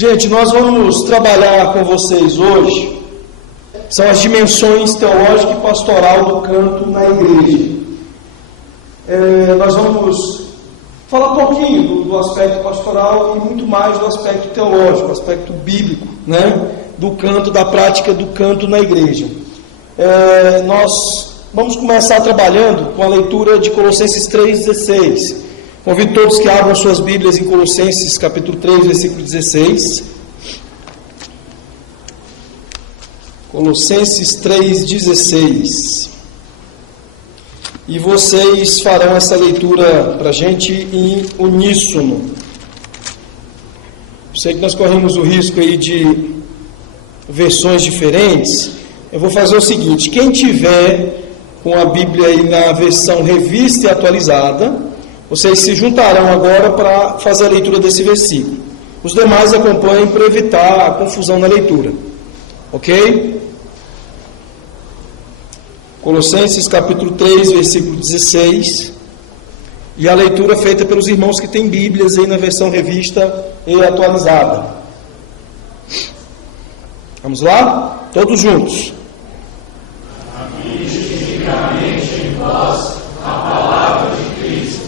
Gente, nós vamos trabalhar com vocês hoje, são as dimensões teológica e pastoral do canto na igreja. Nós vamos falar um pouquinho do aspecto pastoral e muito mais do aspecto teológico, do aspecto bíblico, né? Do canto, da prática do canto na igreja. Nós vamos começar trabalhando com a leitura de Colossenses 3,16. Convido todos que abram suas Bíblias em Colossenses capítulo 3, versículo 16. Colossenses 3,16. E vocês farão essa leitura para a gente em uníssono. Eu sei que nós corremos o risco aí de versões diferentes. Eu vou fazer o seguinte: quem tiver com a Bíblia aí na versão revista e atualizada, vocês se juntarão agora para fazer a leitura desse versículo. Os demais acompanhem para evitar a confusão na leitura. Ok? Colossenses capítulo 3, versículo 16. E a leitura feita pelos irmãos que têm Bíblias aí na versão revista e atualizada. Vamos lá? Todos juntos. Especificamente em vós a palavra de Cristo,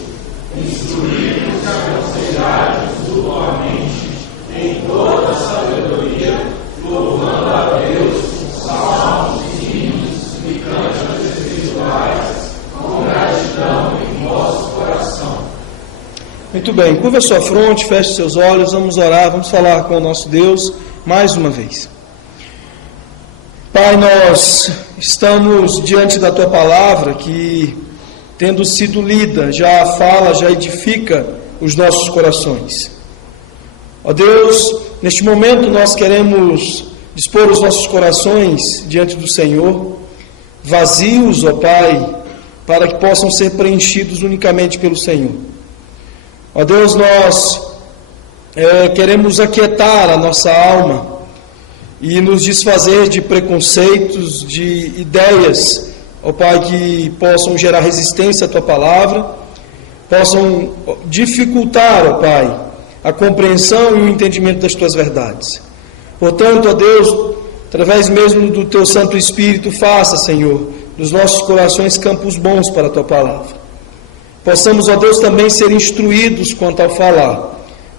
instruí-vos a aconselhar-vos mutuamente em toda a sabedoria, louvando a Deus com salmos, hinos e cânticos espirituais, com gratidão em vosso coração. Muito bem, curva sua fronte, feche seus olhos, vamos orar, vamos falar com o nosso Deus mais uma vez. Pai, nós estamos diante da Tua palavra que, tendo sido lida, já fala, já edifica os nossos corações. Ó Deus, neste momento nós queremos dispor os nossos corações diante do Senhor, vazios, ó Pai, para que possam ser preenchidos unicamente pelo Senhor. Ó Deus, nós queremos aquietar a nossa alma e nos desfazer de preconceitos, de ideias, ó Pai, que possam gerar resistência à Tua palavra, possam dificultar, ó Pai, a compreensão e o entendimento das Tuas verdades. Portanto, ó Deus, através mesmo do Teu Santo Espírito, faça, Senhor, dos nossos corações campos bons para a Tua palavra. Possamos, ó Deus, também ser instruídos quanto ao falar,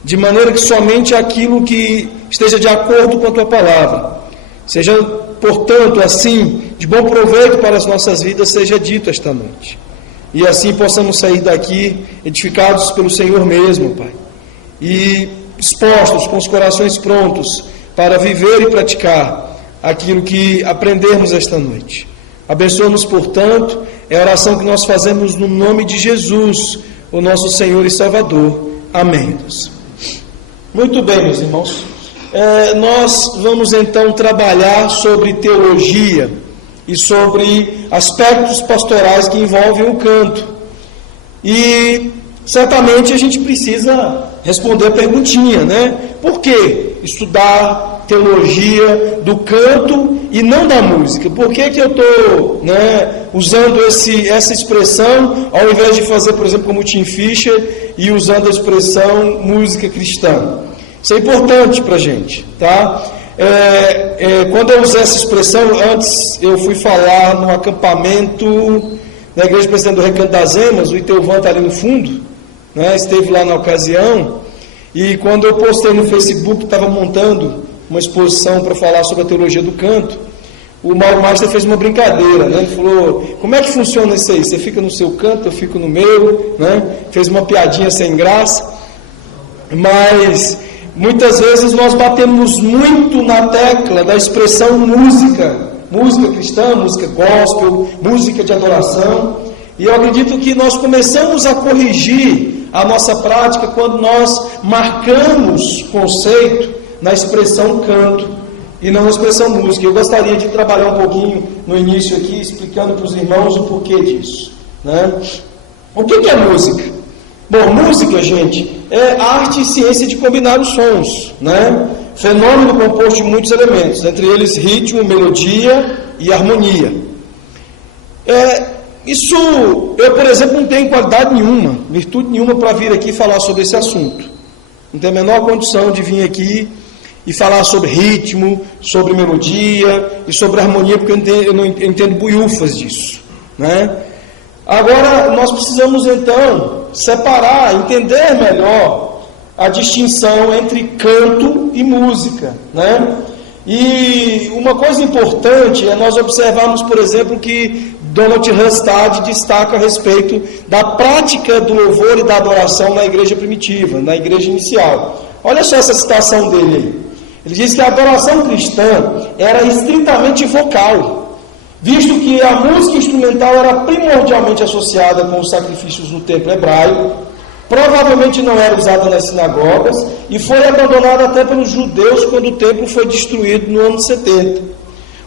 de maneira que somente aquilo que esteja de acordo com a Tua palavra, seja, portanto, assim, de bom proveito para as nossas vidas, seja dito esta noite. E assim possamos sair daqui edificados pelo Senhor mesmo, Pai, e expostos, com os corações prontos para viver e praticar aquilo que aprendermos esta noite. Abençoa-nos, portanto, é a oração que nós fazemos no nome de Jesus, o nosso Senhor e Salvador. Amém, Deus. Muito bem, meus irmãos. Nós vamos então trabalhar sobre teologia e sobre aspectos pastorais que envolvem o canto. E certamente a gente precisa responder a perguntinha, né? Por que estudar teologia do canto e não da música? Por que eu estou usando essa expressão ao invés de fazer, por exemplo, como Tim Fischer e usando a expressão música cristã? Isso é importante para a gente, tá? Quando eu usei essa expressão, antes eu fui falar no acampamento na Igreja Presidente do Recanto das Emas, o Iteuvan está ali no fundo, né? Esteve lá na ocasião, e quando eu postei no Facebook, estava montando uma exposição para falar sobre a teologia do canto, o Mauro Master fez uma brincadeira, né? Ele falou: como é que funciona isso aí? Você fica no seu canto, eu fico no meu, né? Fez uma piadinha sem graça, mas muitas vezes nós batemos muito na tecla da expressão música cristã, música gospel, música de adoração, e eu acredito que nós começamos a corrigir a nossa prática quando nós marcamos conceito na expressão canto e não na expressão música. Eu gostaria de trabalhar um pouquinho no início aqui, explicando para os irmãos o porquê disso, né? O que é música? Bom, música, gente, é arte e ciência de combinar os sons, né? Fenômeno composto de muitos elementos, entre eles ritmo, melodia e harmonia. Eu, por exemplo, não tenho qualidade nenhuma, virtude nenhuma para vir aqui falar sobre esse assunto. Não tenho a menor condição de vir aqui e falar sobre ritmo, sobre melodia e sobre harmonia, porque eu não entendo buiufas disso, né? Agora, nós precisamos então separar, entender melhor a distinção entre canto e música, né? E uma coisa importante é nós observarmos, por exemplo, que Donald Hustad destaca a respeito da prática do louvor e da adoração na igreja primitiva, na igreja inicial. Olha só essa citação dele aí. Ele diz que a adoração cristã era estritamente vocal, visto que a música instrumental era primordialmente associada com os sacrifícios no templo hebraico, provavelmente não era usada nas sinagogas e foi abandonada até pelos judeus quando o templo foi destruído no ano 70.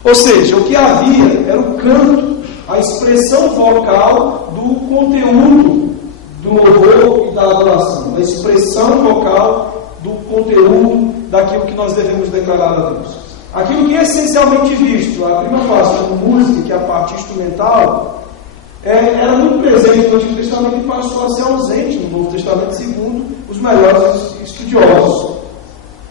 Ou seja, o que havia era o canto, a expressão vocal do conteúdo do louvor e da adoração, a expressão vocal do conteúdo daquilo que nós devemos declarar a Deus. Aquilo que é essencialmente visto, a prima facie como música, que é a parte instrumental, era muito presente no Antigo Testamento e passou a ser ausente no Novo Testamento, segundo os melhores estudiosos.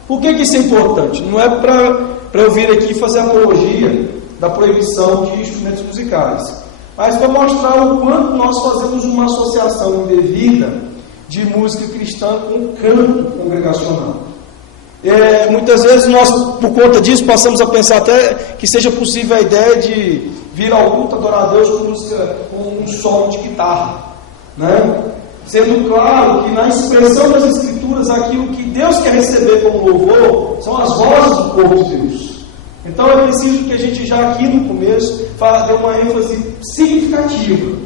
Por que isso é importante? Não é para eu vir aqui fazer apologia da proibição de instrumentos musicais, mas para mostrar o quanto nós fazemos uma associação indevida de música cristã com o canto congregacional. Muitas vezes nós, por conta disso, passamos a pensar até que seja possível a ideia de vir ao culto adorar a Deus com música, com um solo de guitarra, né? Sendo claro que na expressão das Escrituras, aquilo que Deus quer receber como louvor são as vozes do povo de Deus. Então é preciso que a gente já aqui no começo dê uma ênfase significativa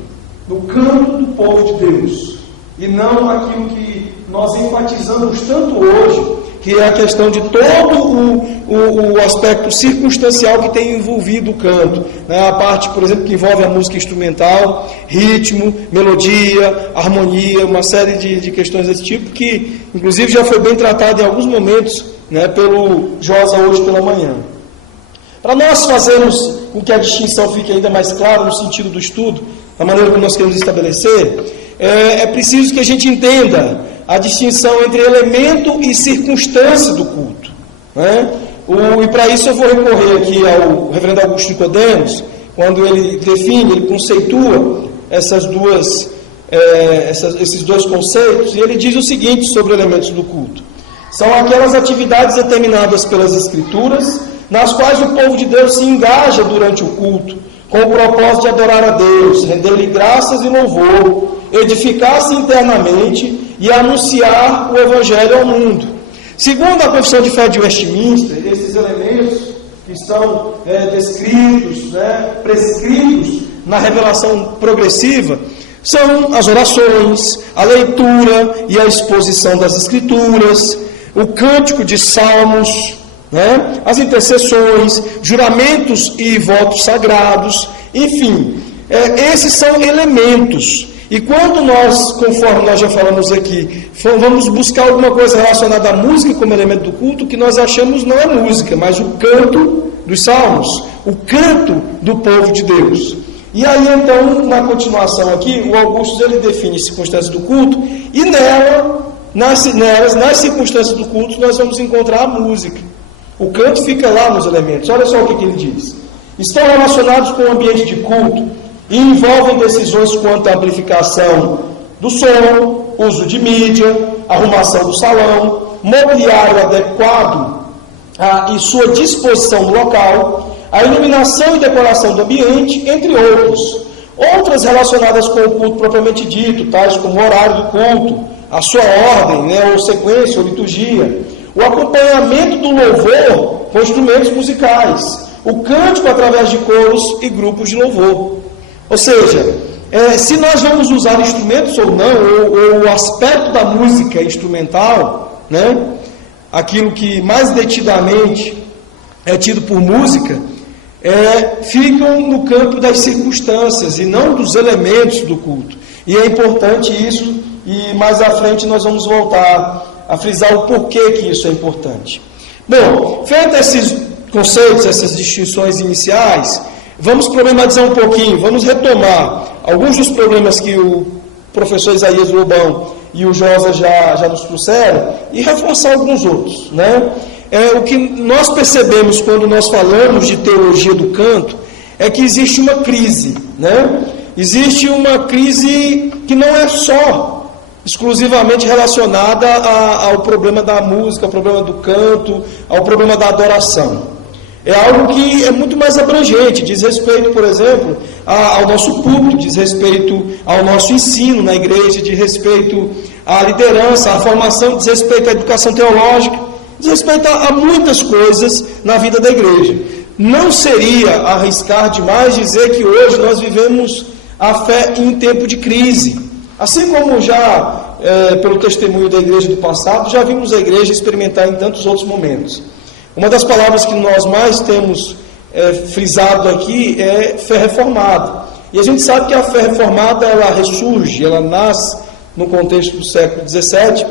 no canto do povo de Deus, e não aquilo que nós enfatizamos tanto hoje, que é a questão de todo o aspecto circunstancial que tem envolvido o canto, né? A parte, por exemplo, que envolve a música instrumental, ritmo, melodia, harmonia, uma série de questões desse tipo, que inclusive já foi bem tratado em alguns momentos, né, pelo Josa hoje pela manhã. Para nós fazermos com que a distinção fique ainda mais clara no sentido do estudo, da maneira como nós queremos estabelecer, é preciso que a gente entenda a distinção entre elemento e circunstância do culto, né? E para isso eu vou recorrer aqui ao reverendo Augusto Nicodemos, quando ele define, ele conceitua esses dois conceitos, e ele diz o seguinte sobre elementos do culto: são aquelas atividades determinadas pelas Escrituras, nas quais o povo de Deus se engaja durante o culto, com o propósito de adorar a Deus, render-lhe graças e louvor, edificar-se internamente e anunciar o Evangelho ao mundo. Segundo a Confissão de Fé de Westminster, esses elementos que estão descritos, prescritos na revelação progressiva, são as orações, a leitura e a exposição das Escrituras, o cântico de salmos, as intercessões, juramentos e votos sagrados, enfim, esses são elementos. E quando nós, conforme nós já falamos aqui, vamos buscar alguma coisa relacionada à música como elemento do culto, o que nós achamos não é música, mas o canto dos salmos, o canto do povo de Deus. E aí então, na continuação aqui, o Augusto ele define circunstâncias do culto, e nas circunstâncias do culto nós vamos encontrar a música. O canto fica lá nos elementos. Olha só o que ele diz: estão relacionados com o ambiente de culto e envolvem decisões quanto à amplificação do som, uso de mídia, arrumação do salão, mobiliário adequado e sua disposição no local, a iluminação e decoração do ambiente, entre outros. Outras relacionadas com o culto propriamente dito, tais como o horário do culto, a sua ordem, ou sequência, ou liturgia, o acompanhamento do louvor com instrumentos musicais, o cântico através de coros e grupos de louvor. Ou seja, se nós vamos usar instrumentos ou não, ou o aspecto da música instrumental, aquilo que mais detidamente é tido por música, ficam no campo das circunstâncias e não dos elementos do culto. E é importante isso, e mais à frente nós vamos voltar a frisar o porquê que isso é importante. Bom, feitos esses conceitos, essas distinções iniciais, vamos problematizar um pouquinho, vamos retomar alguns dos problemas que o professor Isaías Lobão e o Josa já nos trouxeram e reforçar alguns outros, o que nós percebemos quando nós falamos de teologia do canto é que existe uma crise, né? Existe uma crise que não é só exclusivamente relacionada ao problema da música, ao problema do canto, ao problema da adoração. É algo que é muito mais abrangente, diz respeito, por exemplo, ao nosso púlpito, diz respeito ao nosso ensino na igreja, diz respeito à liderança, à formação, diz respeito à educação teológica, diz respeito a muitas coisas na vida da igreja. Não seria arriscar demais dizer que hoje nós vivemos a fé em tempo de crise. Assim como já, pelo testemunho da igreja do passado, já vimos a igreja experimentar em tantos outros momentos. Uma das palavras que nós mais temos frisado aqui é fé reformada. E a gente sabe que a fé reformada, ela ressurge, ela nasce no contexto do século XVII,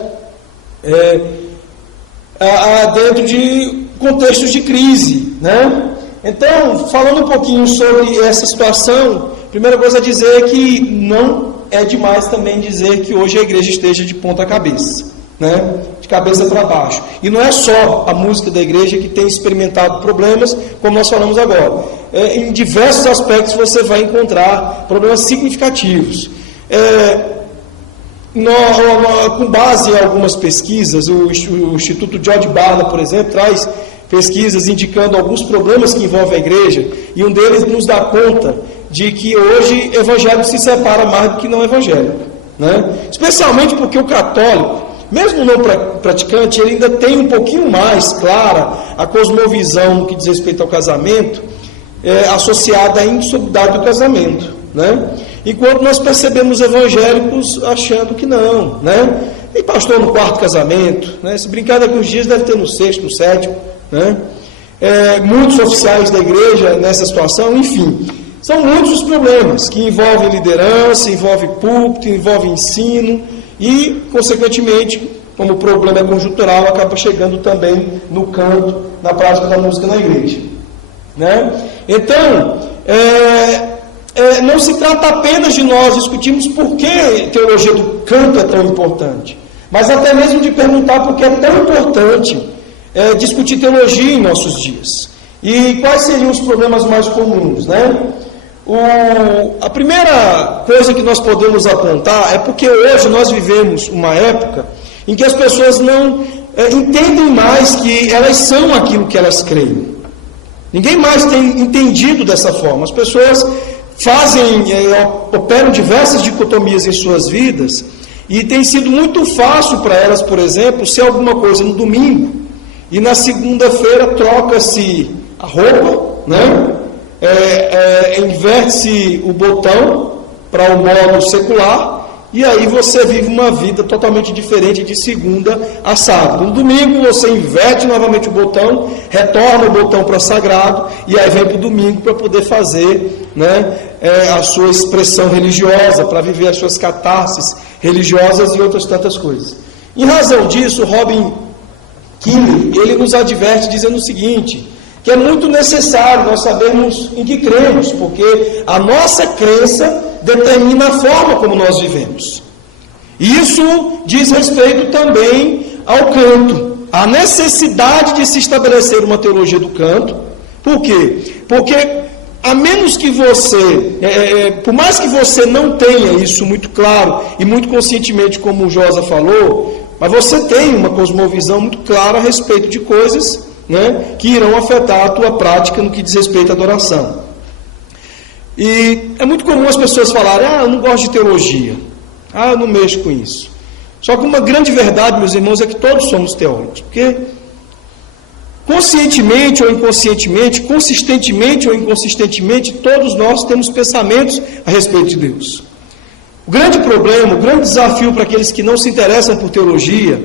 dentro de contextos de crise, né? Então, falando um pouquinho sobre essa situação, a primeira coisa a dizer é que não é demais também dizer que hoje a igreja esteja de ponta cabeça, né? De cabeça para baixo. E não é só a música da igreja que tem experimentado problemas, como nós falamos agora. Em diversos aspectos você vai encontrar problemas significativos. Com base em algumas pesquisas, o Instituto George Barna, por exemplo, traz pesquisas indicando alguns problemas que envolvem a igreja, e um deles nos dá conta de que hoje evangélico se separa mais do que não evangélico, né? Especialmente porque o católico, mesmo não praticante, ele ainda tem um pouquinho mais clara a cosmovisão no que diz respeito ao casamento, associada à insolubilidade do casamento, né? Enquanto nós percebemos evangélicos achando que não, né? Tem pastor no quarto casamento, né? Se brincar daqui uns dias deve ter no sexto, no sétimo, né? Muitos oficiais da igreja nessa situação, enfim, são muitos os problemas que envolvem liderança, envolvem púlpito, envolvem ensino e, consequentemente, como o problema é conjuntural, acaba chegando também no canto, na prática da música na igreja, né? Então, não se trata apenas de nós discutirmos por que a teologia do canto é tão importante, mas até mesmo de perguntar por que é tão importante discutir teologia em nossos dias. E quais seriam os problemas mais comuns, né? A primeira coisa que nós podemos apontar é porque hoje nós vivemos uma época em que as pessoas não entendem mais que elas são aquilo que elas creem. Ninguém mais tem entendido dessa forma. As pessoas operam diversas dicotomias em suas vidas e tem sido muito fácil para elas, por exemplo, ser alguma coisa no domingo e na segunda-feira troca-se a roupa, né? Inverte-se o botão para o modo secular e aí você vive uma vida totalmente diferente de segunda a sábado. No domingo você inverte novamente o botão, retorna o botão para sagrado e aí vem para o domingo para poder fazer, né, a sua expressão religiosa, para viver as suas catarses religiosas e outras tantas coisas. Em razão disso, Robin Keeley, ele nos adverte dizendo o seguinte, que é muito necessário nós sabermos em que cremos, porque a nossa crença determina a forma como nós vivemos. Isso diz respeito também ao canto, a necessidade de se estabelecer uma teologia do canto. Por quê? Porque a menos que você, por mais que você não tenha isso muito claro e muito conscientemente, como o Josa falou, mas você tem uma cosmovisão muito clara a respeito de coisas, né, que irão afetar a tua prática no que diz respeito à adoração. E é muito comum as pessoas falarem, eu não gosto de teologia, eu não mexo com isso. Só que uma grande verdade, meus irmãos, é que todos somos teólogos, porque conscientemente ou inconscientemente, consistentemente ou inconsistentemente, todos nós temos pensamentos a respeito de Deus. O grande problema, o grande desafio para aqueles que não se interessam por teologia,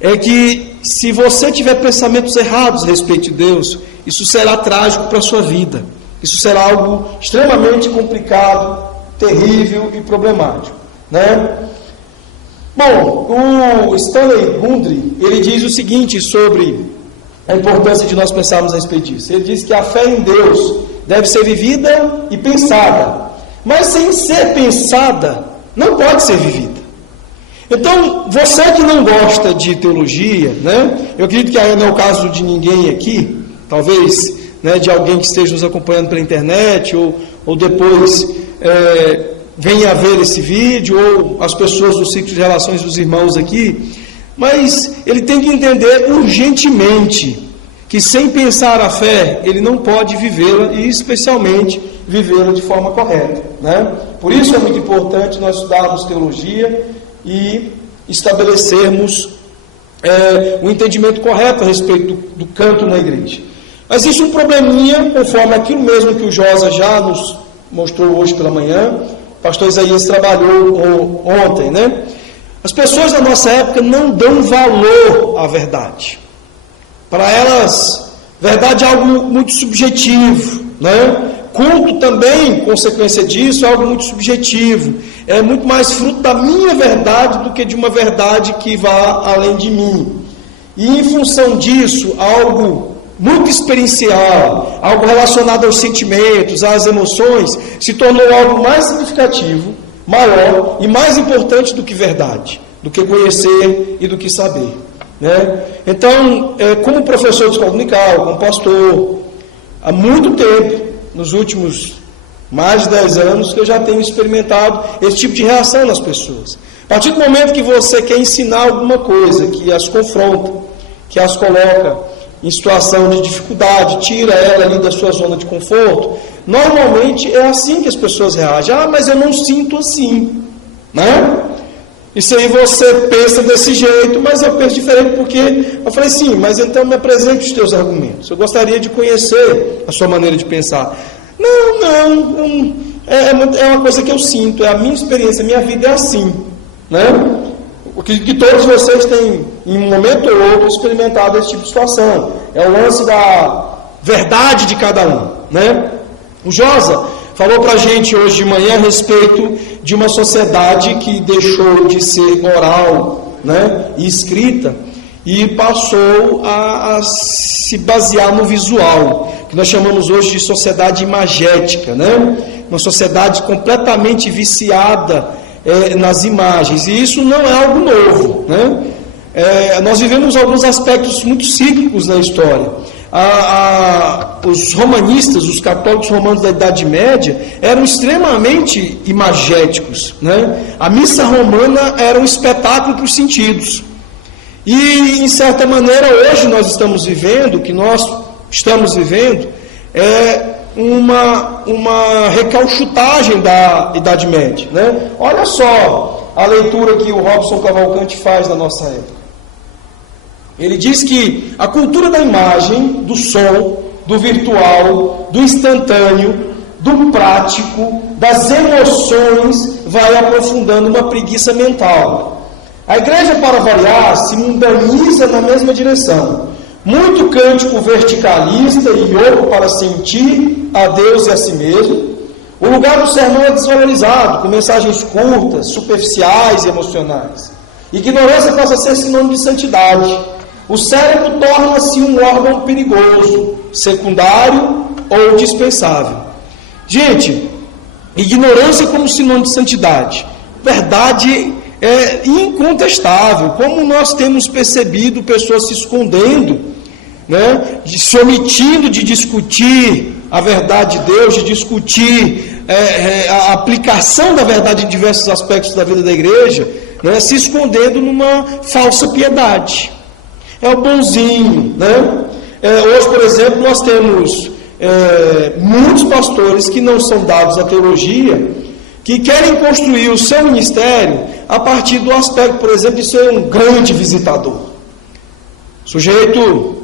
é que se você tiver pensamentos errados a respeito de Deus, isso será trágico para a sua vida. Isso será algo extremamente complicado, terrível e problemático, né? Bom, o Stanley Gundry, ele diz o seguinte sobre a importância de nós pensarmos a respeito disso. Ele diz que a fé em Deus deve ser vivida e pensada, mas sem ser pensada, não pode ser vivida. Então, você que não gosta de teologia, né? Eu acredito que não é o caso de ninguém aqui, talvez, né, de alguém que esteja nos acompanhando pela internet, ou depois venha a ver esse vídeo, ou as pessoas do ciclo de relações dos irmãos aqui, mas ele tem que entender urgentemente que sem pensar a fé, ele não pode vivê-la, e especialmente vivê-la de forma correta, né? Por isso é muito importante nós estudarmos teologia e estabelecermos o entendimento correto a respeito do canto na igreja. Mas isso é um probleminha, conforme aquilo mesmo que o Josa já nos mostrou hoje pela manhã, o pastor Isaías trabalhou ontem, né? As pessoas da nossa época não dão valor à verdade. Para elas, verdade é algo muito subjetivo, né? Culto também, consequência disso, é algo muito subjetivo. É muito mais fruto da minha verdade do que de uma verdade que vá além de mim. E em função disso, algo muito experiencial, algo relacionado aos sentimentos, às emoções, se tornou algo mais significativo, maior e mais importante do que verdade, do que conhecer e do que saber, né? Então, como professor de escola dominical, como pastor, há muito tempo, nos últimos mais de 10 anos, que eu já tenho experimentado esse tipo de reação nas pessoas. A partir do momento que você quer ensinar alguma coisa, que as confronta, que as coloca em situação de dificuldade, tira ela ali da sua zona de conforto, normalmente é assim que as pessoas reagem. Ah, mas eu não sinto assim, né? Isso aí você pensa desse jeito, mas eu penso diferente, porque eu falei, sim, mas então me apresente os teus argumentos. Eu gostaria de conhecer a sua maneira de pensar. Não, é uma coisa que eu sinto, é a minha experiência, a minha vida é assim, né? Que todos vocês têm, em um momento ou outro, experimentado esse tipo de situação. É o lance da verdade de cada um, né? O Josa falou para a gente hoje de manhã a respeito de uma sociedade que deixou de ser oral, né, e escrita, e passou a se basear no visual, que nós chamamos hoje de sociedade imagética, né? Uma sociedade completamente viciada nas imagens, e isso não é algo novo, né? Nós vivemos alguns aspectos muito cíclicos na história. Os romanistas, os católicos romanos da Idade Média, eram extremamente imagéticos, né? A missa romana era um espetáculo para os sentidos. E, em certa maneira, hoje nós estamos vivendo, uma recalchutagem da Idade Média, né? Olha só a leitura que o Robson Cavalcante faz da nossa época. Ele diz que a cultura da imagem, do som, do virtual, do instantâneo, do prático, das emoções, vai aprofundando uma preguiça mental. A igreja, para variar, se mundaniza na mesma direção. Muito cântico verticalista e oco para sentir a Deus e a si mesmo. O lugar do sermão é desvalorizado, com mensagens curtas, superficiais e emocionais. Ignorância passa a ser sinônimo de santidade. O cérebro torna-se um órgão perigoso, secundário ou dispensável. Gente, ignorância como sinônimo de santidade. Verdade é incontestável. Como nós temos percebido pessoas se escondendo, né, se omitindo de discutir a verdade de Deus, de discutir a aplicação da verdade em diversos aspectos da vida da igreja, né, se escondendo numa falsa piedade. É o bonzinho, né? Hoje, por exemplo, nós temos muitos pastores que não são dados à teologia, que querem construir o seu ministério a partir do aspecto, por exemplo, de ser um grande visitador. O sujeito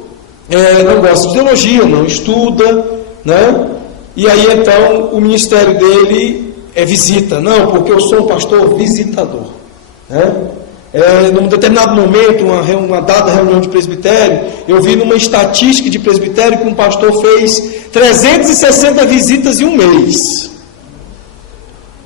não gosta de teologia, não estuda, né? E aí então o ministério dele é visita. Não, porque eu sou um pastor visitador, né? Num determinado momento, uma dada reunião de presbitério, eu vi numa estatística de presbitério que um pastor fez 360 visitas em um mês.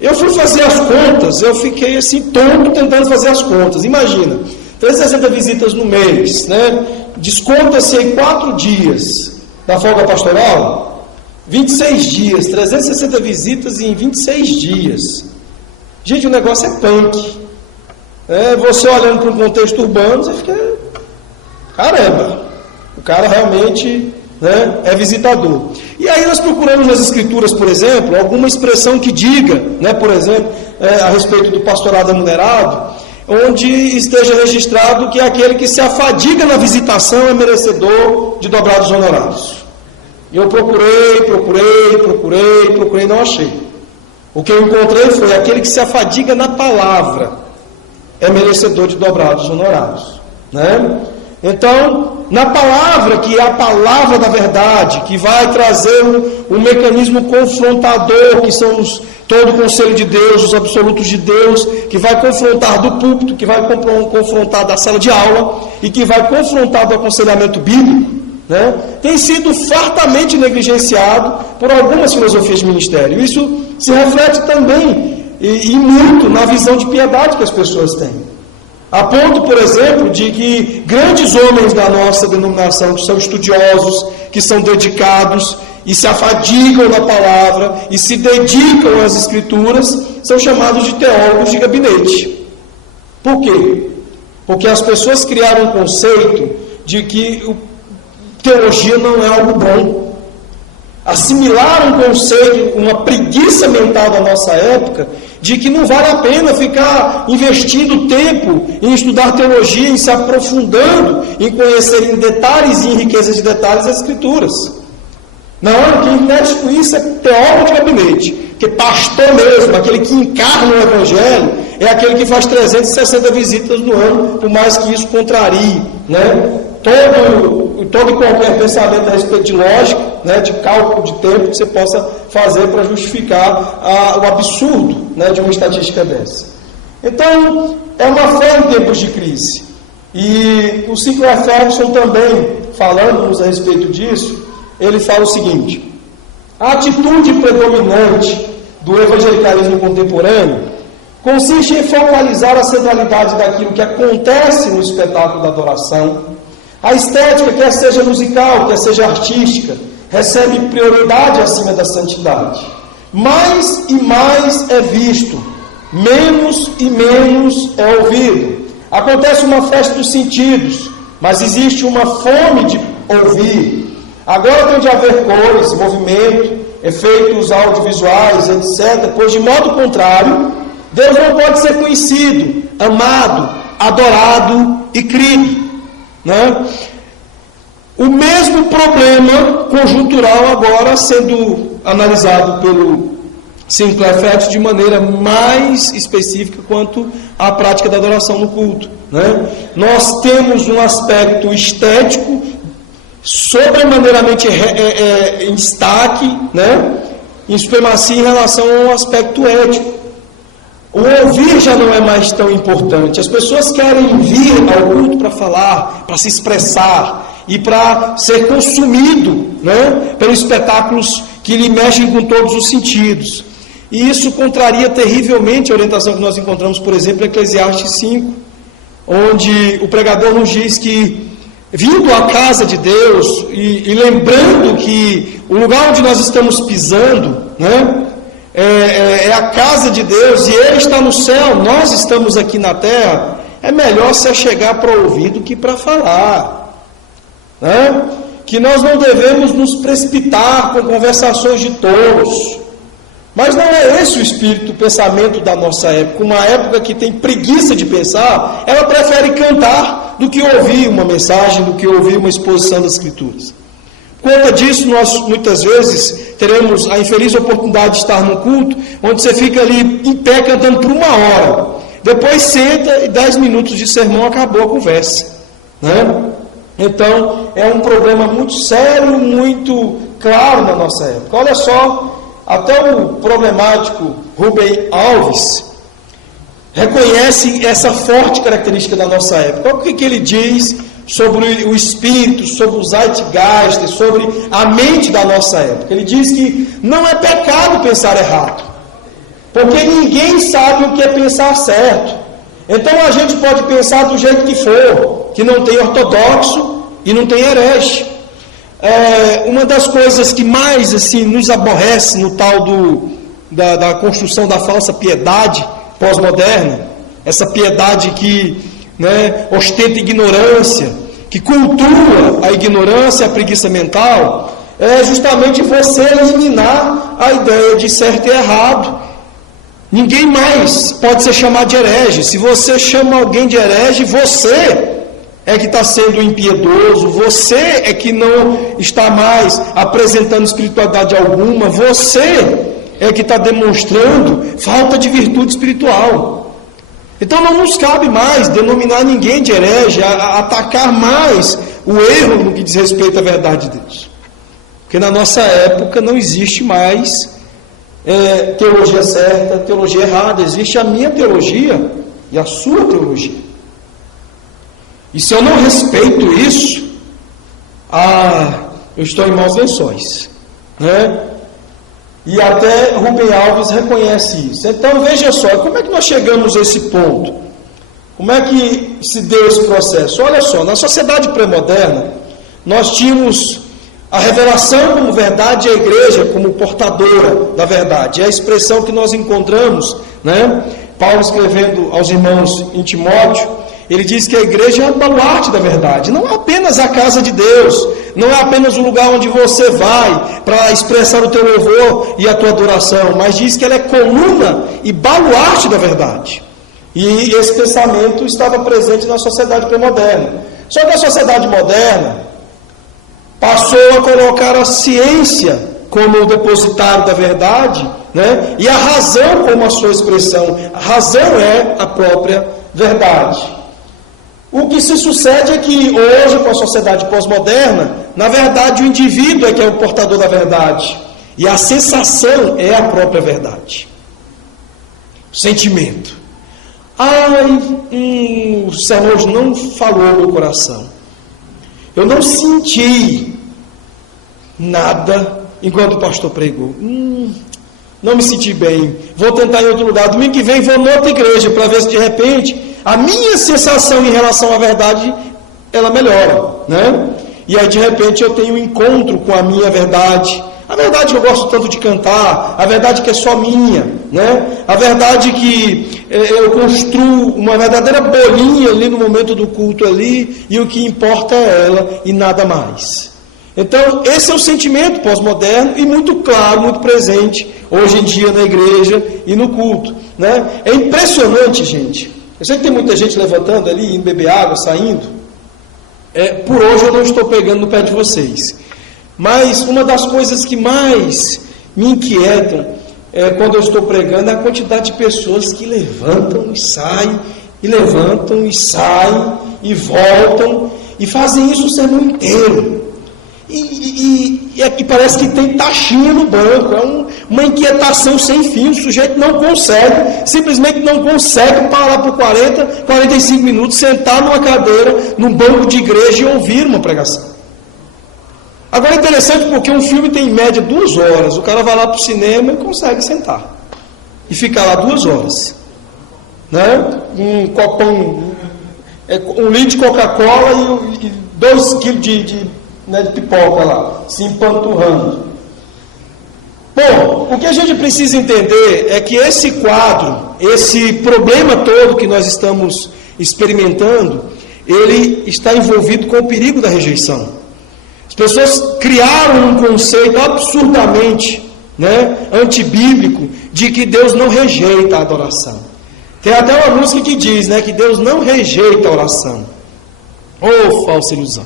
Eu fui fazer as contas, eu fiquei assim tonto tentando fazer as contas. Imagina, 360 visitas no mês, né? Desconta-se em 4 dias da folga pastoral, 26 dias, 360 visitas em 26 dias. Gente, o negócio é punk. Você olhando para um contexto urbano, você fica, caramba, o cara realmente, né, é visitador. E aí nós procuramos nas Escrituras, por exemplo, alguma expressão que diga, né, por exemplo, a respeito do pastorado remunerado, onde esteja registrado que aquele que se afadiga na visitação é merecedor de dobrados honorários. E eu procurei, não achei. O que eu encontrei foi aquele que se afadiga na palavra é merecedor de dobrados honorários, né? Então, na palavra, que é a palavra da verdade, que vai trazer um mecanismo confrontador, que são todo o conselho de Deus, os absolutos de Deus, que vai confrontar do púlpito, que vai confrontar da sala de aula e que vai confrontar do aconselhamento bíblico, né? Tem sido fartamente negligenciado por algumas filosofias de ministério. Isso se reflete também e muito na visão de piedade que as pessoas têm. A ponto, por exemplo, de que grandes homens da nossa denominação, que são estudiosos, que são dedicados e se afadigam na palavra e se dedicam às Escrituras, são chamados de teólogos de gabinete. Por quê? Porque as pessoas criaram um conceito de que teologia não é algo bom. Assimilaram um conceito, uma preguiça mental da nossa época, de que não vale a pena ficar investindo tempo em estudar teologia, em se aprofundando, em conhecer em detalhes e em riqueza de detalhes as Escrituras. Não, quem mexe com isso é teólogo de gabinete, porque pastor mesmo, aquele que encarna o Evangelho, é aquele que faz 360 visitas no ano, por mais que isso contrarie, né, todo e qualquer pensamento a respeito de lógica, né, de cálculo de tempo que você possa fazer para justificar o absurdo, né, de uma estatística dessa. Então, é uma fé em tempos de crise. E o Sinclair Ferguson também, falando-nos a respeito disso, ele fala o seguinte: a atitude predominante do evangelicalismo contemporâneo consiste em focalizar a centralidade daquilo que acontece no espetáculo da adoração. A estética, quer seja musical, quer seja artística, recebe prioridade acima da santidade. Mais e mais é visto, menos e menos é ouvido. Acontece uma festa dos sentidos, mas existe uma fome de ouvir. Agora tem de haver cores, movimento, efeitos audiovisuais, etc. Pois, de modo contrário, Deus não pode ser conhecido, amado, adorado e crido, né? O mesmo problema conjuntural agora sendo analisado pelo Sinclair Ferguson de maneira mais específica quanto à prática da adoração no culto, né? Nós temos um aspecto estético sobremaneiramente em destaque, né, em supremacia em relação ao aspecto ético. O ouvir já não é mais tão importante. As pessoas querem vir ao culto para falar, para se expressar e para ser consumido, né, pelos espetáculos que lhe mexem com todos os sentidos. E isso contraria terrivelmente a orientação que nós encontramos, por exemplo, em Eclesiastes 5, onde o pregador nos diz que, vindo à casa de Deus e lembrando que o lugar onde nós estamos pisando, né, é a casa de Deus e Ele está no céu, nós estamos aqui na terra, é melhor se achegar para ouvir do que para falar, né? Que nós não devemos nos precipitar com conversações de tolos. Mas não é esse o espírito, o pensamento da nossa época. Uma época que tem preguiça de pensar, ela prefere cantar do que ouvir uma mensagem, do que ouvir uma exposição das Escrituras. Por conta disso, nós muitas vezes teremos a infeliz oportunidade de estar num culto, onde você fica ali em pé cantando por 1 hora. Depois senta e 10 minutos de sermão, acabou a conversa, né? Então, é um problema muito sério, muito claro na nossa época. Olha só, até o problemático Rubem Alves reconhece essa forte característica da nossa época. Olha o que ele diz sobre o espírito, sobre o zeitgeist, sobre a mente da nossa época. Ele diz que não é pecado pensar errado, porque ninguém sabe o que é pensar certo. Então a gente pode pensar do jeito que for, que não tem ortodoxo e não tem herege. Uma das coisas que mais assim nos aborrece no tal da construção da falsa piedade pós-moderna essa piedade que, ostenta ignorância, que cultua a ignorância, a preguiça mental, é justamente você eliminar a ideia de certo e errado. Ninguém mais pode ser chamado de herege. Se você chama alguém de herege, você é que está sendo impiedoso, você é que não está mais apresentando espiritualidade alguma, você é que está demonstrando falta de virtude espiritual. Então não nos cabe mais denominar ninguém de herege, atacar mais o erro no que diz respeito à verdade de Deus. Porque na nossa época não existe mais teologia certa, teologia errada, existe a minha teologia e a sua teologia. E se eu não respeito isso, eu estou em maus lençóis, E até Rubem Alves reconhece isso. Então veja só, como é que nós chegamos a esse ponto? Como é que se deu esse processo? Olha só, na sociedade pré-moderna, nós tínhamos a revelação como verdade e a igreja como portadora da verdade. É a expressão que nós encontramos, Paulo escrevendo aos irmãos em Timóteo, ele diz que a igreja é o baluarte da verdade, não é apenas a casa de Deus, não é apenas o lugar onde você vai para expressar o teu louvor e a tua adoração, mas diz que ela é coluna e baluarte da verdade. E esse pensamento estava presente na sociedade pré-moderna. Só que a sociedade moderna passou a colocar a ciência como o depositário da verdade, e a razão como a sua expressão. A razão é a própria verdade. O que se sucede é que hoje, com a sociedade pós-moderna, na verdade o indivíduo é que é o portador da verdade. E a sensação é a própria verdade. O sentimento. O Senhor hoje não falou no coração. Eu não senti nada enquanto o pastor pregou. Não me senti bem. Vou tentar em outro lugar. Domingo que vem vou em outra igreja para ver se de repente a minha sensação em relação à verdade, ela melhora, E aí de repente eu tenho um encontro com a minha verdade. A verdade que eu gosto tanto de cantar, a verdade que é só minha, A verdade que eu construo uma verdadeira bolinha ali no momento do culto ali, e o que importa é ela e nada mais. Então, esse é o sentimento pós-moderno e muito claro, muito presente hoje em dia na igreja e no culto, É impressionante, gente. Eu sei que tem muita gente levantando ali, indo beber água, saindo. Por hoje eu não estou pegando no pé de vocês. Mas uma das coisas que mais me inquietam quando eu estou pregando é a quantidade de pessoas que levantam e saem, e levantam e saem, e voltam, e fazem isso o sermão inteiro. E parece que tem taxinha no banco, uma inquietação sem fim. O sujeito não consegue, simplesmente não consegue parar por 40, 45 minutos, sentar numa cadeira, num banco de igreja e ouvir uma pregação. Agora é interessante porque um filme tem em média 2 horas, o cara vai lá para o cinema e consegue sentar, e ficar lá 2 horas, Um copão, 1 litro de Coca-Cola e 2 quilos de pipoca lá, se empanturrando. Bom, o que a gente precisa entender é que esse quadro, esse problema todo que nós estamos experimentando, ele está envolvido com o perigo da rejeição. As pessoas criaram um conceito absurdamente antibíblico de que Deus não rejeita a adoração. Tem até uma música que diz que Deus não rejeita a oração. Falsa ilusão.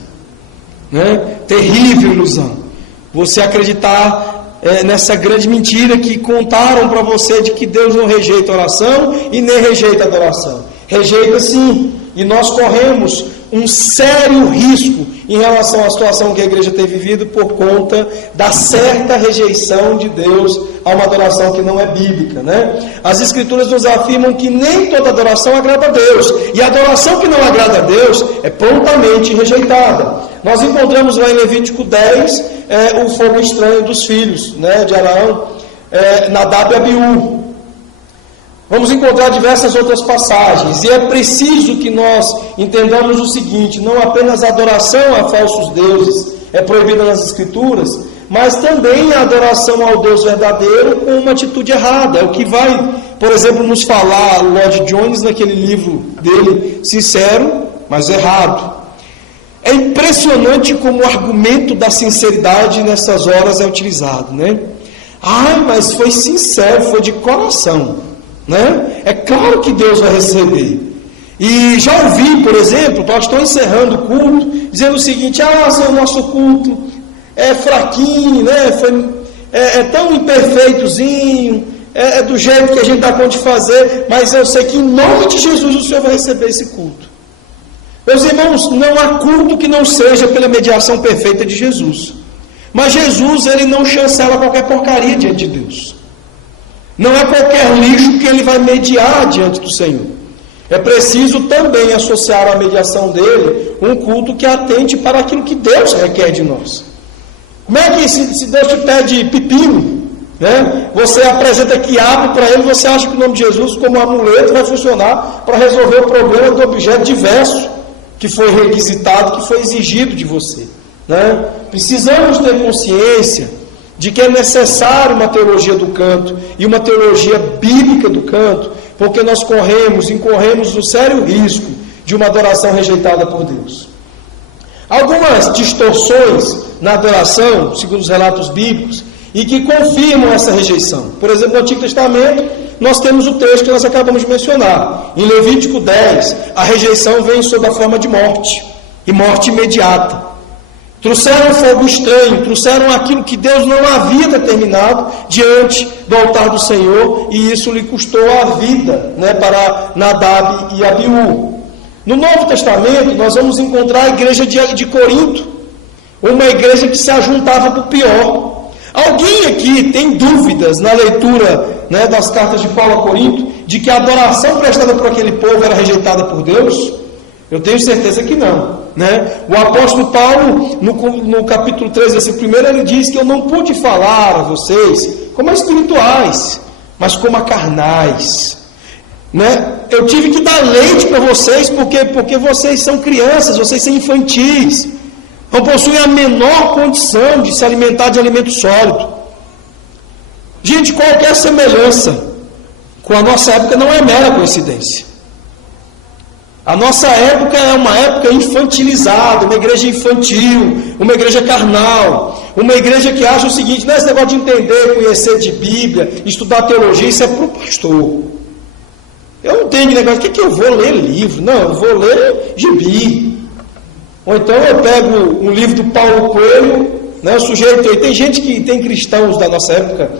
Terrível ilusão. Você acreditar nessa grande mentira que contaram para você de que Deus não rejeita a oração e nem rejeita a adoração. Rejeita sim. E nós corremos um sério risco em relação à situação que a igreja tem vivido por conta da certa rejeição de Deus a uma adoração que não é bíblica, As Escrituras nos afirmam que nem toda adoração agrada a Deus, e a adoração que não agrada a Deus é prontamente rejeitada. Nós encontramos lá em Levítico 10 o fogo estranho dos filhos de Arão, Nadab e Abiú. Vamos encontrar diversas outras passagens, e é preciso que nós entendamos o seguinte: não apenas a adoração a falsos deuses é proibida nas Escrituras, mas também a adoração ao Deus verdadeiro com uma atitude errada, é o que vai por exemplo, nos falar Lloyd Jones naquele livro dele, Sincero, mas Errado. É impressionante como o argumento da sinceridade nessas horas é utilizado, né? Mas foi sincero, foi de coração, né? É claro que Deus vai receber. E já ouvi, por exemplo, pastor encerrando o culto, dizendo o seguinte: o nosso culto é fraquinho, né? É tão imperfeitozinho, é do jeito que a gente dá conta de fazer, mas eu sei que em nome de Jesus o Senhor vai receber esse culto. Meus irmãos, não há culto que não seja pela mediação perfeita de Jesus. Mas Jesus, ele não chancela qualquer porcaria diante de Deus. Não é qualquer lixo que ele vai mediar diante do Senhor. É preciso também associar à mediação dele um culto que atente para aquilo que Deus requer de nós. Como é que se Deus te pede pepino, né? Você apresenta quiabo para ele, você acha que o nome de Jesus, como amuleto, vai funcionar para resolver o problema do objeto diverso que foi requisitado, que foi exigido de você, né? Precisamos ter consciência de que é necessário uma teologia do canto e uma teologia bíblica do canto, porque nós incorremos no sério risco de uma adoração rejeitada por Deus. Algumas distorções na adoração, segundo os relatos bíblicos, e que confirmam essa rejeição. Por exemplo, no Antigo Testamento, nós temos o texto que nós acabamos de mencionar. Em Levítico 10, a rejeição vem sob a forma de morte, e morte imediata. Trouxeram fogo estranho, trouxeram aquilo que Deus não havia determinado diante do altar do Senhor, e isso lhe custou a vida, né, para Nadab e Abiú. No Novo Testamento, nós vamos encontrar a igreja de Corinto, uma igreja que se ajuntava para o pior. Alguém aqui tem dúvidas na leitura, né, das cartas de Paulo a Corinto, de que a adoração prestada por aquele povo era rejeitada por Deus? Eu tenho certeza que não, né? O apóstolo Paulo, no capítulo 3, versículo 1, ele diz que eu não pude falar a vocês como a espirituais, mas como a carnais, né? Eu tive que dar leite para vocês, porque vocês são crianças, vocês são infantis, não possuem a menor condição de se alimentar de alimento sólido. Gente, qualquer semelhança com a nossa época não é mera coincidência. A nossa época é uma época infantilizada, uma igreja infantil, uma igreja carnal, uma igreja que acha o seguinte: não é esse negócio de entender, conhecer de Bíblia, estudar teologia, isso é para o pastor. Eu não tenho negócio, o que eu vou ler livro? Não, eu vou ler gibi. Ou então eu pego um livro do Paulo Coelho, né, o sujeito aí. Tem gente que tem cristãos da nossa época,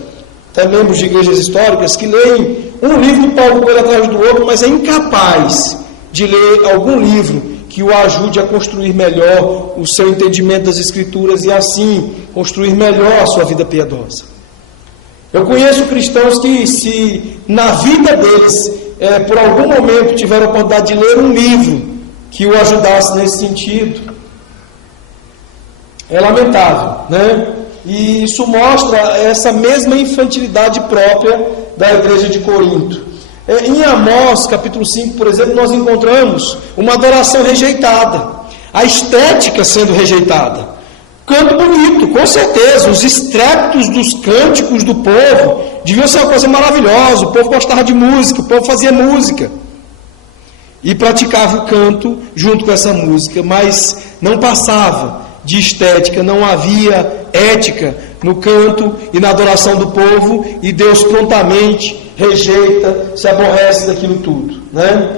até membros de igrejas históricas, que leem um livro do Paulo Coelho atrás do outro, mas é incapaz de ler algum livro que o ajude a construir melhor o seu entendimento das Escrituras e assim construir melhor a sua vida piedosa. Eu conheço cristãos que, se na vida deles, por algum momento, tiveram a oportunidade de ler um livro que o ajudasse nesse sentido, é lamentável, né? E isso mostra essa mesma infantilidade própria da igreja de Corinto. Em Amós, capítulo 5, por exemplo, nós encontramos uma adoração rejeitada, a estética sendo rejeitada. Canto bonito, com certeza, os estrépitos dos cânticos do povo deviam ser uma coisa maravilhosa, o povo gostava de música, o povo fazia música e praticava o canto junto com essa música, mas não passava de estética, não havia ética no canto e na adoração do povo, e Deus prontamente rejeita, se aborrece daquilo tudo, né?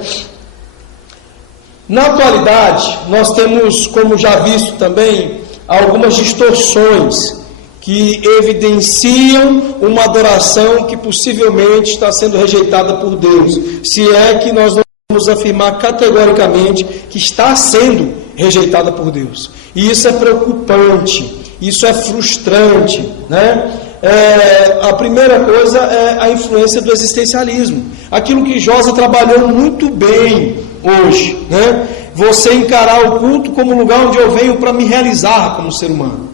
Na atualidade, nós temos, como já visto também, algumas distorções que evidenciam uma adoração que possivelmente está sendo rejeitada por Deus, se é que nós não vamos afirmar categoricamente que está sendo rejeitada por Deus. E isso é preocupante, isso é frustrante, né? A primeira coisa é a influência do existencialismo, aquilo que Josa trabalhou muito bem hoje, né? Você encarar o culto como lugar onde eu venho para me realizar como ser humano,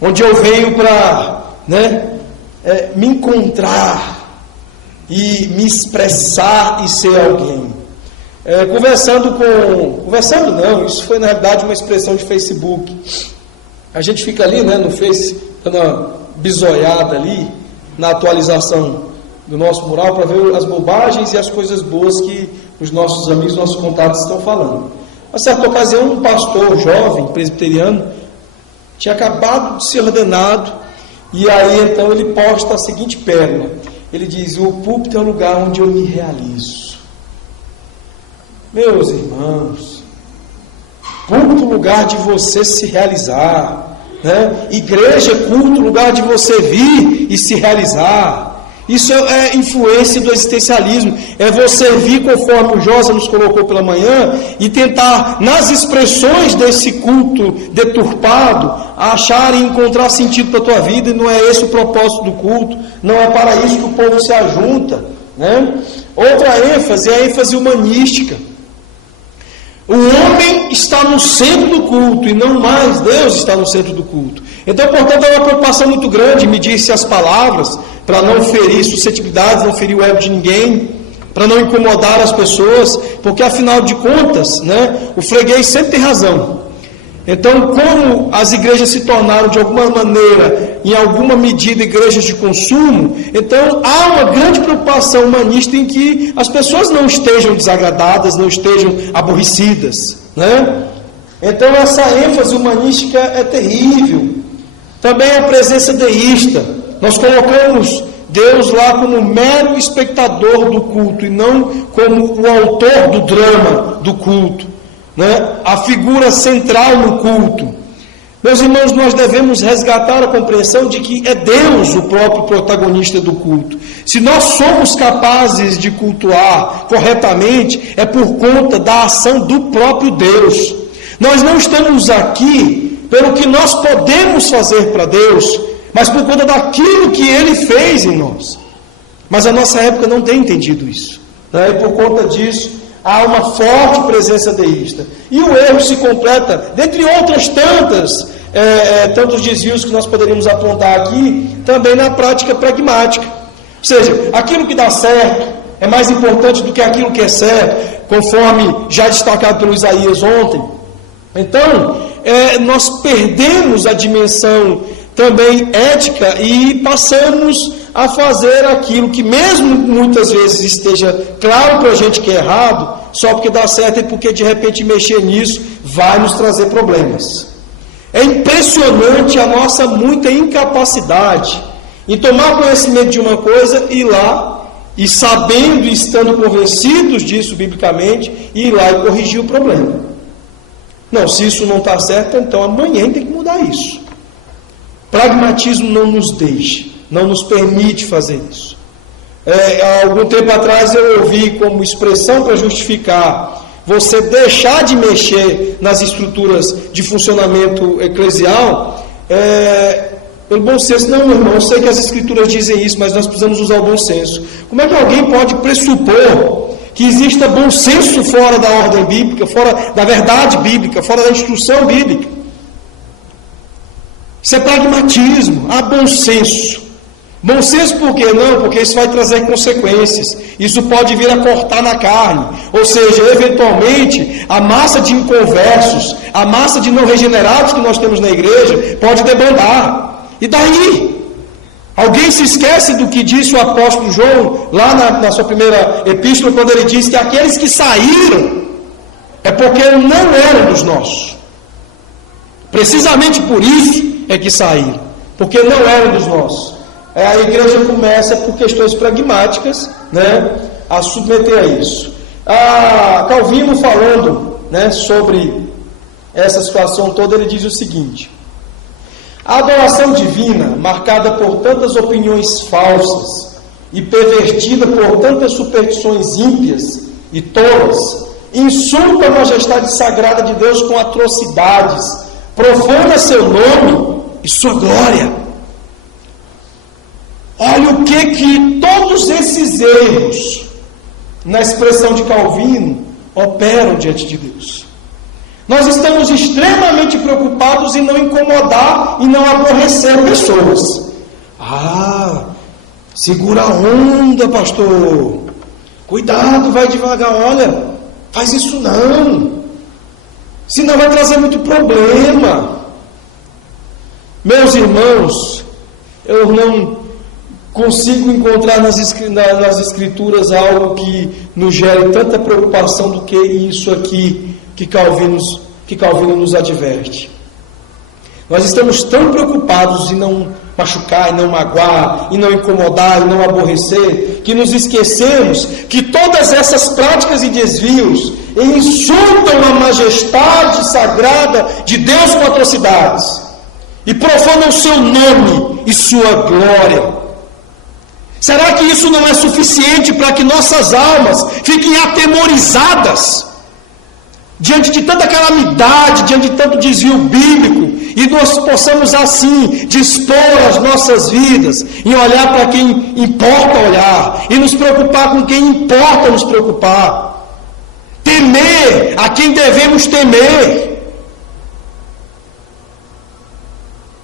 onde eu venho para, né, me encontrar e me expressar e ser alguém. Conversando não, isso foi na realidade uma expressão de Facebook. A gente fica ali, né, no Face, dando uma bisoiada ali, na atualização do nosso mural para ver as bobagens e as coisas boas que os nossos amigos, nossos contatos estão falando. A certa ocasião, um pastor jovem, presbiteriano, tinha acabado de ser ordenado, e aí então ele posta a seguinte pérola. Ele diz: o púlpito é o lugar onde eu me realizo. Meus irmãos, púlpito é o lugar de você se realizar, né? Igreja é culto, lugar de você vir e se realizar. Isso é influência do existencialismo. É você vir, conforme o Josa nos colocou pela manhã, e tentar, nas expressões desse culto deturpado, achar e encontrar sentido para a tua vida. E não é esse o propósito do culto. Não é para isso que o povo se ajunta, né? Outra ênfase é a ênfase humanística. O homem está no centro do culto e não mais Deus está no centro do culto. Então, portanto, é uma preocupação muito grande medir-se as palavras para não ferir suscetibilidades, não ferir o ego de ninguém, para não incomodar as pessoas, porque afinal de contas, né, o freguês sempre tem razão. Então, como as igrejas se tornaram de alguma maneira, em alguma medida, igrejas de consumo, então há uma grande preocupação humanista em que as pessoas não estejam desagradadas, não estejam aborrecidas, né? Então essa ênfase humanística é terrível. Também a presença deísta. Nós colocamos Deus lá como mero espectador do culto e não como o autor do drama do culto, né? A figura central no culto. Meus irmãos, nós devemos resgatar a compreensão de que é Deus o próprio protagonista do culto. Se nós somos capazes de cultuar corretamente, é por conta da ação do próprio Deus. Nós não estamos aqui pelo que nós podemos fazer para Deus, mas por conta daquilo que Ele fez em nós. Mas a nossa época não tem entendido isso, né? E por conta disso, há uma forte presença deísta. E o erro se completa, dentre outras tantos desvios que nós poderíamos apontar aqui, também na prática pragmática. Ou seja, aquilo que dá certo é mais importante do que aquilo que é certo, conforme já destacado pelo Isaías ontem. Então, nós perdemos a dimensão também ética e passamos a fazer aquilo que, mesmo muitas vezes esteja claro para a gente que é errado, só porque dá certo e porque de repente mexer nisso vai nos trazer problemas. É impressionante a nossa muita incapacidade em tomar conhecimento de uma coisa e ir lá, e sabendo e estando convencidos disso biblicamente, ir lá e corrigir o problema. Não, se isso não está certo, então amanhã tem que mudar isso. Pragmatismo não nos deixa, não nos permite fazer isso. Há algum tempo atrás eu ouvi como expressão para justificar você deixar de mexer nas estruturas de funcionamento eclesial, pelo bom senso. Não, meu irmão, eu sei que as escrituras dizem isso, mas nós precisamos usar o bom senso. Como é que alguém pode pressupor que exista bom senso fora da ordem bíblica, fora da verdade bíblica, fora da instrução bíblica? Isso é pragmatismo, há bom senso. Bom senso por quê? Não, porque isso vai trazer consequências. Isso pode vir a cortar na carne. Ou seja, eventualmente, a massa de inconversos, a massa de não regenerados que nós temos na igreja, pode debandar. E daí? Alguém se esquece do que disse o apóstolo João, lá na sua primeira epístola, quando ele diz que aqueles que saíram, é porque não eram dos nossos. Precisamente por isso é que saíram, porque não eram dos nossos. A igreja começa, por questões pragmáticas, né, a submeter a isso. Calvino, falando, né, sobre essa situação toda, ele diz o seguinte: a adoração divina, marcada por tantas opiniões falsas e pervertida por tantas superstições ímpias e tolas, insulta a majestade sagrada de Deus com atrocidades, profana seu nome e sua glória. Olha o que todos esses erros, na expressão de Calvino, operam diante de Deus. Nós estamos extremamente preocupados em não incomodar e não aborrecer pessoas. Segura a onda, pastor. Cuidado, vai devagar. Olha, faz isso não. Senão vai trazer muito problema. Meus irmãos, eu não consigo encontrar nas Escrituras algo que nos gere tanta preocupação do que isso aqui que Calvino nos adverte. Nós estamos tão preocupados em não machucar, em não magoar, em não incomodar, em não aborrecer, que nos esquecemos que todas essas práticas e desvios insultam a majestade sagrada de Deus com atrocidades e profanam o seu nome e sua glória. Será que isso não é suficiente para que nossas almas fiquem atemorizadas diante de tanta calamidade, diante de tanto desvio bíblico, e nós possamos assim dispor as nossas vidas em olhar para quem importa olhar e nos preocupar com quem importa nos preocupar, temer a quem devemos temer?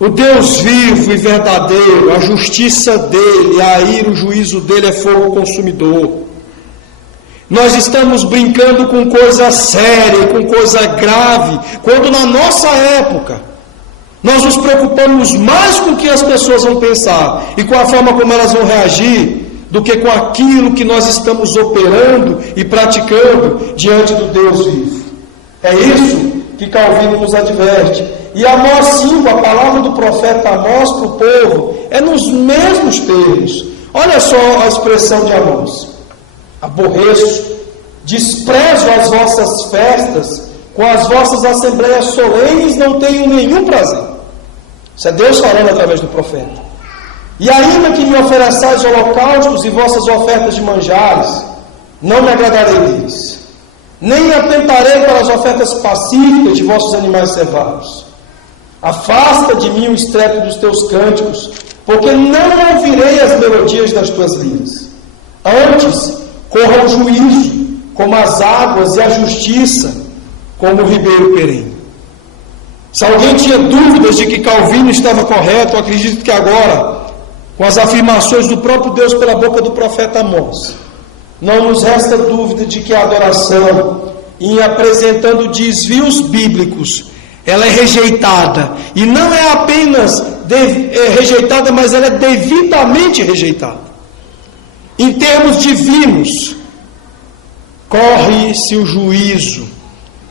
O Deus vivo e verdadeiro, a justiça dele, a ira, o juízo dele é fogo consumidor. Nós estamos brincando com coisa séria, com coisa grave, quando na nossa época nós nos preocupamos mais com o que as pessoas vão pensar e com a forma como elas vão reagir, do que com aquilo que nós estamos operando e praticando diante do Deus vivo. É isso que Calvino nos adverte. E Amós 5, a palavra do profeta Amós para o povo, é nos mesmos termos. Olha só a expressão de Amós: aborreço, desprezo as vossas festas, com as vossas assembleias solenes não tenho nenhum prazer. Isso é Deus falando através do profeta. E ainda que me ofereçais holocaustos e vossas ofertas de manjares, não me agradarei deles, nem atentarei para as ofertas pacíficas de vossos animais cevados. Afasta de mim o estrépito dos teus cânticos, porque não ouvirei as melodias das tuas liras. Antes, corra o juízo, como as águas, e a justiça, como o ribeiro perene. Se alguém tinha dúvidas de que Calvino estava correto, eu acredito que agora, com as afirmações do próprio Deus pela boca do profeta Amós, não nos resta dúvida de que a adoração, em apresentando desvios bíblicos, ela é rejeitada. E não é apenas rejeitada, mas ela é devidamente rejeitada. Em termos divinos, corre-se o juízo.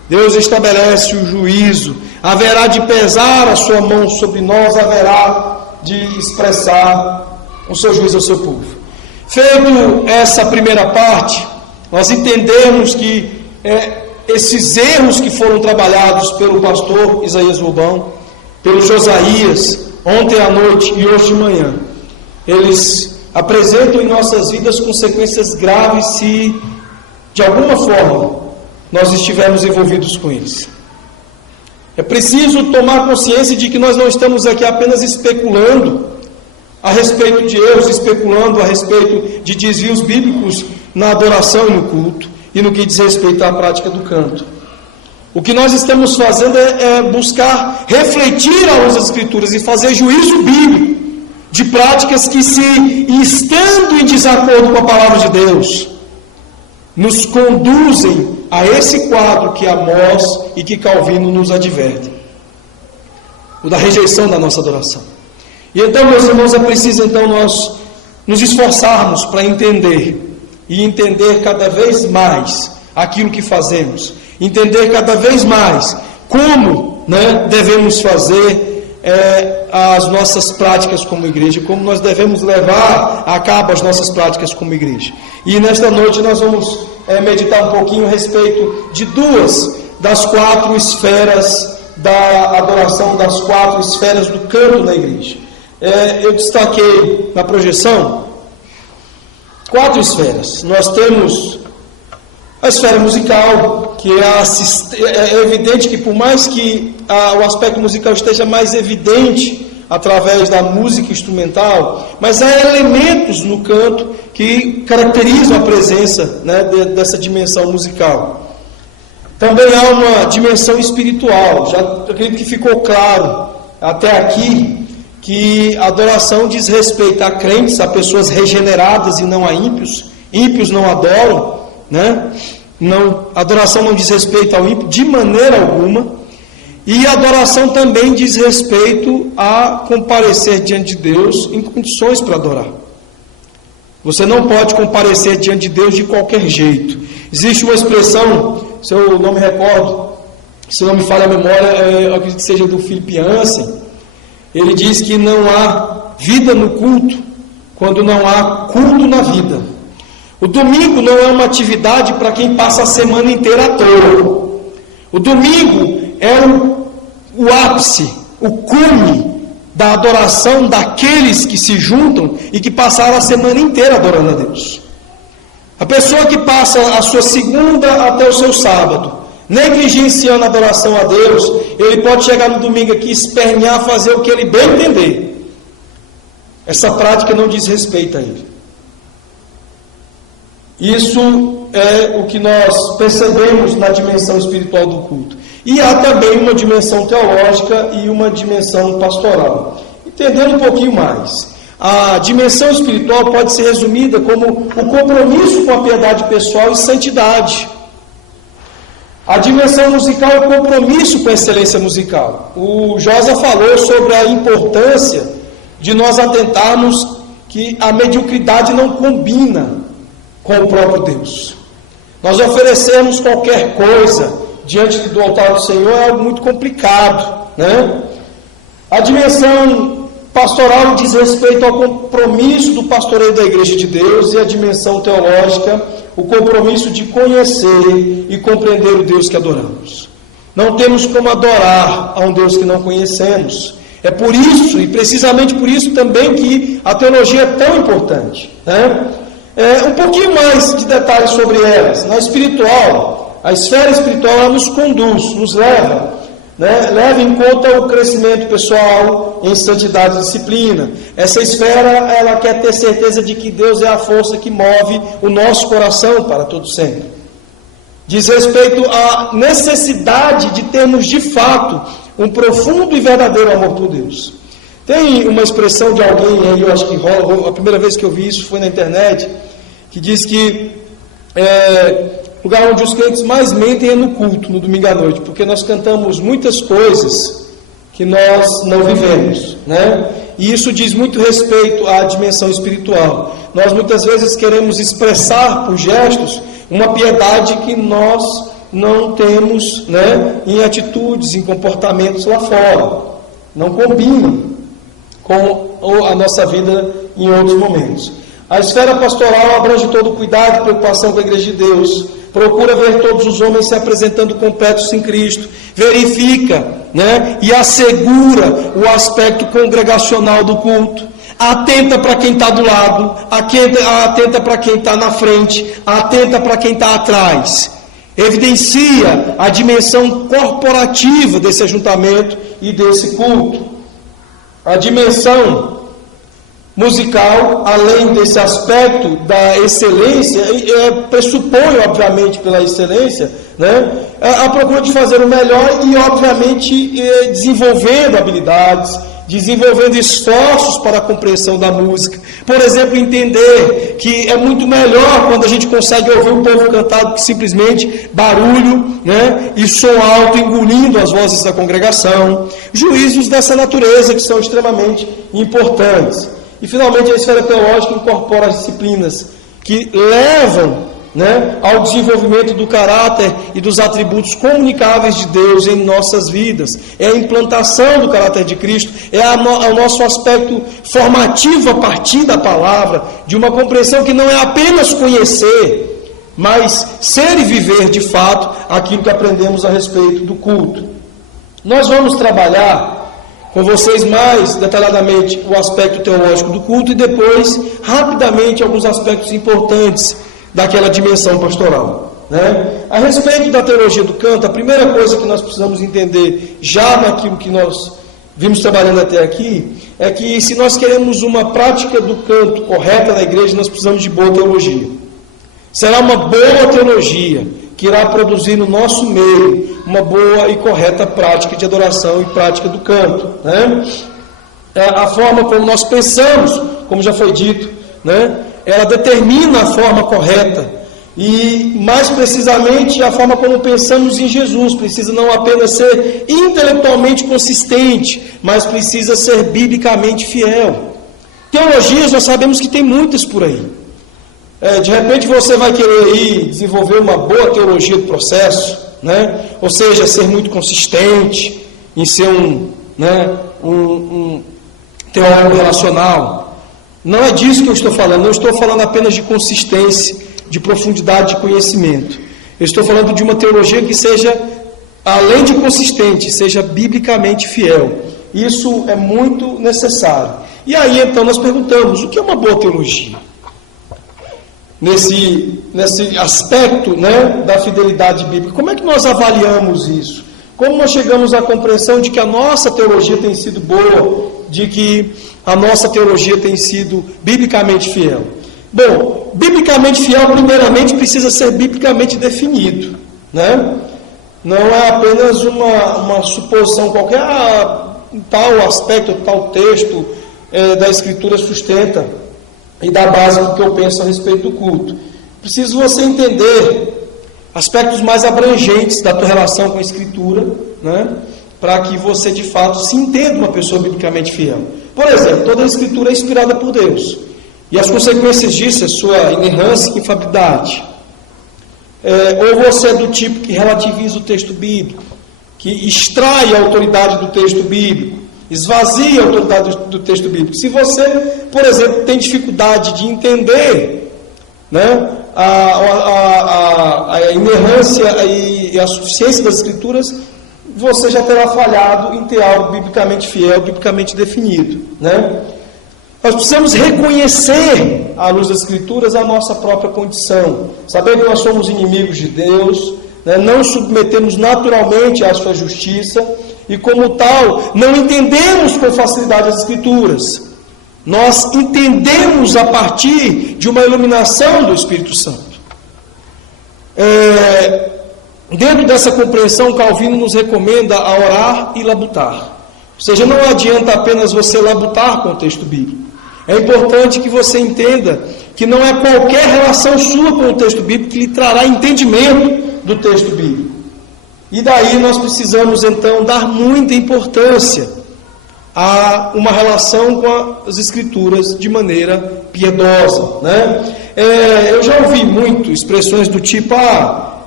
Deus estabelece o juízo. Haverá de pesar a sua mão sobre nós, haverá de expressar o seu juízo ao seu povo. Feito essa primeira parte, nós entendemos que esses erros que foram trabalhados pelo pastor Isaías Lobão, pelo Josias, ontem à noite e hoje de manhã, eles apresentam em nossas vidas consequências graves se, de alguma forma, nós estivermos envolvidos com eles. É preciso tomar consciência de que nós não estamos aqui apenas especulando a respeito de erros, especulando a respeito de desvios bíblicos na adoração e no culto, e no que diz respeito à prática do canto. O que nós estamos fazendo é buscar refletir a luz das Escrituras e fazer juízo bíblico de práticas que, se estando em desacordo com a palavra de Deus, nos conduzem a esse quadro que Amós e que Calvino nos advertem, o da rejeição da nossa adoração. E então, meus irmãos, é preciso então nós nos esforçarmos para entender, e entender cada vez mais aquilo que fazemos, entender cada vez mais como devemos fazer as nossas práticas como igreja, como nós devemos levar a cabo as nossas práticas como igreja. E nesta noite nós vamos meditar um pouquinho a respeito de duas das 4 esferas da adoração, das 4 esferas do canto na igreja. Eu destaquei na projeção 4 esferas. Nós temos a esfera musical, que é evidente que, por mais que o aspecto musical esteja mais evidente através da música instrumental, mas há elementos no canto que caracterizam a presença dessa dimensão musical. Também há uma dimensão espiritual. Já acredito que ficou claro até aqui que a adoração diz respeito a crentes, a pessoas regeneradas e não a ímpios. Ímpios não adoram, Não, a adoração não diz respeito ao ímpio de maneira alguma. E a adoração também diz respeito a comparecer diante de Deus em condições para adorar. Você não pode comparecer diante de Deus de qualquer jeito. Existe uma expressão, se eu não me recordo, se não me falha a memória, eu acredito que seja do Philip Yancey. Ele diz que não há vida no culto quando não há culto na vida. O domingo não é uma atividade para quem passa a semana inteira à toa. O domingo é o ápice, o cume da adoração daqueles que se juntam e que passaram a semana inteira adorando a Deus. A pessoa que passa a sua segunda até o seu sábado, negligenciando a adoração a Deus, ele pode chegar no domingo aqui, espernear, fazer o que ele bem entender. Essa prática não diz respeito a ele. Isso é o que nós percebemos na dimensão espiritual do culto. E há também uma dimensão teológica e uma dimensão pastoral. Entendendo um pouquinho mais, a dimensão espiritual pode ser resumida como o compromisso com a piedade pessoal e santidade. A dimensão musical é o compromisso com a excelência musical. O Josa falou sobre a importância de nós atentarmos que a mediocridade não combina com o próprio Deus. Nós oferecermos qualquer coisa diante do altar do Senhor é algo muito complicado, né? A dimensão pastoral diz respeito ao compromisso do pastoreio da Igreja de Deus, e a dimensão teológica, o compromisso de conhecer e compreender o Deus que adoramos. Não temos como adorar a um Deus que não conhecemos. É por isso, e precisamente por isso também, que a teologia é tão importante, né? Um pouquinho mais de detalhes sobre elas. Na espiritual, a esfera espiritual, ela nos conduz, nos leva, né? Leva em conta o crescimento pessoal em santidade e disciplina. Essa esfera, ela quer ter certeza de que Deus é a força que move o nosso coração para todo sempre. Diz respeito à necessidade de termos de fato um profundo e verdadeiro amor por Deus. Tem uma expressão de alguém aí, eu acho que rola, a primeira vez que eu vi isso foi na internet, que diz que o lugar onde os crentes mais mentem é no culto, no domingo à noite, porque nós cantamos muitas coisas que nós não vivemos, né? E isso diz muito respeito à dimensão espiritual. Nós muitas vezes queremos expressar por gestos uma piedade que nós não temos, né, em atitudes, em comportamentos lá fora. Não combina com a nossa vida em outros momentos. A esfera pastoral abrange todo o cuidado e preocupação com a Igreja de Deus. Procura ver todos os homens se apresentando completos em Cristo. Verifica, né, e assegura o aspecto congregacional do culto. Atenta para quem está do lado, atenta para quem está na frente, atenta para quem está atrás. Evidencia a dimensão corporativa desse ajuntamento e desse culto. A dimensão musical, além desse aspecto da excelência, pressupõe, obviamente, pela excelência, né, a procura de fazer o melhor e, obviamente, desenvolvendo habilidades, desenvolvendo esforços para a compreensão da música. Por exemplo, entender que é muito melhor quando a gente consegue ouvir o povo cantar do que simplesmente barulho, né, e som alto engolindo as vozes da congregação. Juízos dessa natureza que são extremamente importantes. E finalmente a esfera teológica incorpora as disciplinas que levam, né, ao desenvolvimento do caráter e dos atributos comunicáveis de Deus em nossas vidas. É a implantação do caráter de Cristo, o nosso aspecto formativo a partir da palavra, de uma compreensão que não é apenas conhecer, mas ser e viver de fato aquilo que aprendemos a respeito do culto. Nós vamos trabalhar com vocês mais detalhadamente o aspecto teológico do culto e depois, rapidamente, alguns aspectos importantes daquela dimensão pastoral, né? A respeito da teologia do canto, a primeira coisa que nós precisamos entender, já naquilo que nós vimos trabalhando até aqui, é que se nós queremos uma prática do canto correta na igreja, nós precisamos de boa teologia. Será uma boa teologia que irá produzir no nosso meio uma boa e correta prática de adoração e prática do canto, né? A forma como nós pensamos, como já foi dito, né, ela determina a forma correta e, mais precisamente, a forma como pensamos em Jesus. Precisa não apenas ser intelectualmente consistente, mas precisa ser biblicamente fiel. Teologias nós sabemos que tem muitas por aí. De repente você vai querer aí desenvolver uma boa teologia do processo, né? Ou seja, ser muito consistente em ser um teólogo relacional. Não é disso que eu estou falando, não estou falando apenas de consistência, de profundidade de conhecimento. Eu estou falando de uma teologia que seja, além de consistente, seja biblicamente fiel. Isso é muito necessário. E aí então nós perguntamos, o que é uma boa teologia? Nesse aspecto, né, da fidelidade bíblica, como é que nós avaliamos isso? Como nós chegamos à compreensão de que a nossa teologia tem sido boa, de que a nossa teologia tem sido biblicamente fiel? Bom, biblicamente fiel, primeiramente, precisa ser biblicamente definido, né? Não é apenas uma suposição qualquer, tal aspecto, tal texto da Escritura sustenta e dá base do que eu penso a respeito do culto. Preciso você entender aspectos mais abrangentes da tua relação com a Escritura, né? Para que você de fato se entenda uma pessoa biblicamente fiel. Por exemplo, toda a Escritura é inspirada por Deus, e as consequências disso é sua inerrância e infalibilidade. Ou você é do tipo que relativiza o texto bíblico, que extrai a autoridade do texto bíblico, esvazia a autoridade do texto bíblico. Se você, por exemplo, tem dificuldade de entender, né, a inerrância e a suficiência das Escrituras, você já terá falhado em ter algo biblicamente fiel, biblicamente definido, né? Nós precisamos reconhecer, à luz das Escrituras, a nossa própria condição, saber que nós somos inimigos de Deus, né? Não submetemos naturalmente à sua justiça, e como tal, não entendemos com facilidade as Escrituras. Nós entendemos a partir de uma iluminação do Espírito Santo. Dentro dessa compreensão, Calvino nos recomenda a orar e labutar. Ou seja, não adianta apenas você labutar com o texto bíblico. É importante que você entenda que não é qualquer relação sua com o texto bíblico que lhe trará entendimento do texto bíblico. E daí nós precisamos então dar muita importância a uma relação com as Escrituras de maneira piedosa, né? Eu já ouvi muito expressões do tipo,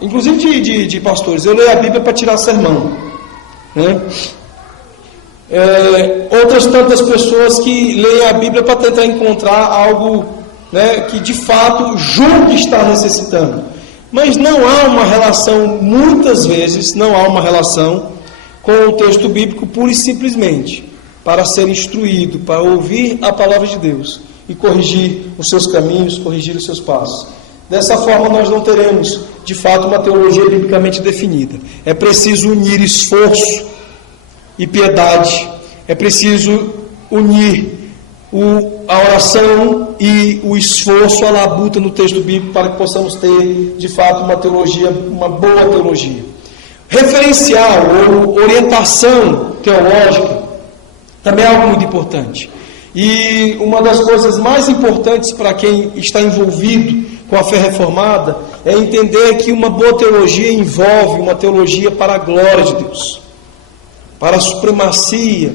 inclusive de pastores, eu leio a Bíblia para tirar sermão, né? Outras tantas pessoas que leem a Bíblia para tentar encontrar algo, né, que de fato julgue estar necessitando. Mas não há uma relação, muitas vezes, não há uma relação com o texto bíblico pura e simplesmente para ser instruído, para ouvir a palavra de Deus e corrigir os seus caminhos, corrigir os seus passos. Dessa forma nós não teremos, de fato, uma teologia biblicamente definida. É preciso unir esforço e piedade. É preciso unir a oração e o esforço, a labuta no texto bíblico para que possamos ter, de fato, uma teologia, uma boa teologia. Referencial ou orientação teológica também é algo muito importante. E uma das coisas mais importantes para quem está envolvido com a fé reformada é entender que uma boa teologia envolve uma teologia para a glória de Deus, para a supremacia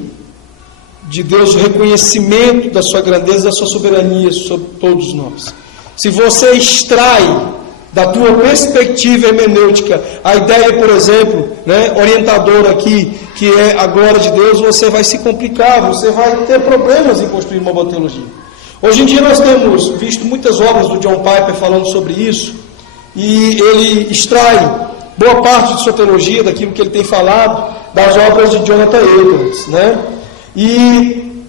de Deus, o reconhecimento da sua grandeza, da sua soberania sobre todos nós. Se você extrai da tua perspectiva hermenêutica a ideia, por exemplo, né, orientadora aqui, que é a glória de Deus, você vai se complicar, você vai ter problemas em construir uma boa teologia. Hoje em dia nós temos visto muitas obras do John Piper falando sobre isso, e ele extrai boa parte de sua teologia, daquilo que ele tem falado, das obras de Jonathan Edwards, né? E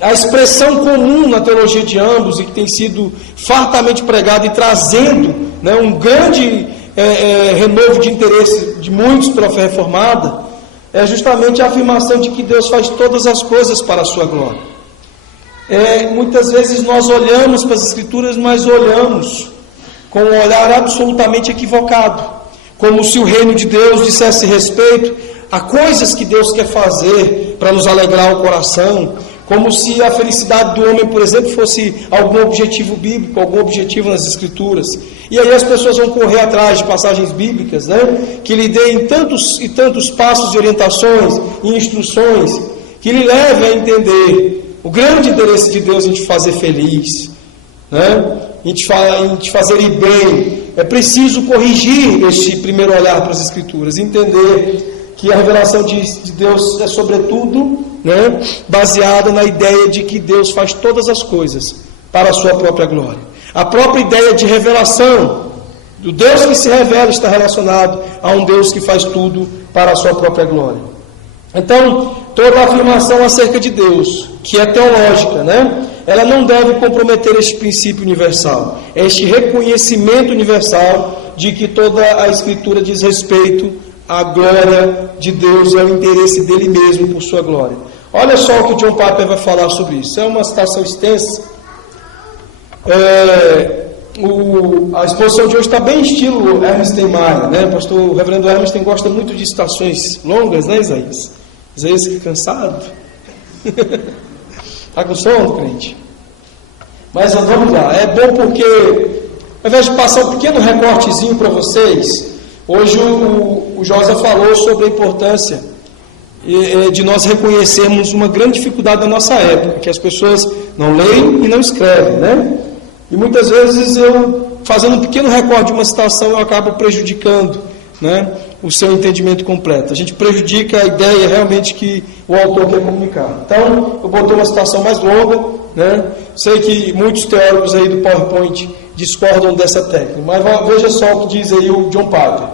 a expressão comum na teologia de ambos, e que tem sido fartamente pregada e trazendo, né, um grande renovo de interesse de muitos pela fé reformada, é justamente a afirmação de que Deus faz todas as coisas para a sua glória. Muitas vezes nós olhamos para as Escrituras, mas olhamos com um olhar absolutamente equivocado, como se o reino de Deus dissesse respeito a coisas que Deus quer fazer para nos alegrar o coração, como se a felicidade do homem, por exemplo, fosse algum objetivo bíblico, algum objetivo nas Escrituras. E aí as pessoas vão correr atrás de passagens bíblicas, né, que lhe deem tantos e tantos passos de orientações e instruções, que lhe levem a entender o grande interesse de Deus em te fazer feliz, né? em te fazer ir bem, é preciso corrigir este primeiro olhar para as Escrituras, entender que a revelação de Deus é sobretudo, né, baseada na ideia de que Deus faz todas as coisas para a sua própria glória. A própria ideia de revelação, do Deus que se revela, está relacionado a um Deus que faz tudo para a sua própria glória. Então, toda afirmação acerca de Deus, que é teológica, né, ela não deve comprometer este princípio universal, este reconhecimento universal de que toda a Escritura diz respeito à glória de Deus e ao interesse dele mesmo por sua glória. Olha só o que o John Piper vai falar sobre isso. É uma citação extensa. A exposição de hoje está bem estilo Ernest Meyer, né? O reverendo Ernest gosta muito de citações longas, né, Isaías? Isaías fica cansado. Está com sono, crente? Mas vamos lá. É bom porque, ao invés de passar um pequeno recortezinho para vocês, hoje o Josa falou sobre a importância de nós reconhecermos uma grande dificuldade da nossa época, que as pessoas não leem e não escrevem, né? E muitas vezes eu, fazendo um pequeno recorte de uma citação, eu acabo prejudicando, né, o seu entendimento completo. A gente prejudica a ideia realmente que o autor quer comunicar. Então, eu botei uma citação mais longa, né? Sei que muitos teólogos aí do PowerPoint discordam dessa técnica, mas veja só o que diz aí o John Piper.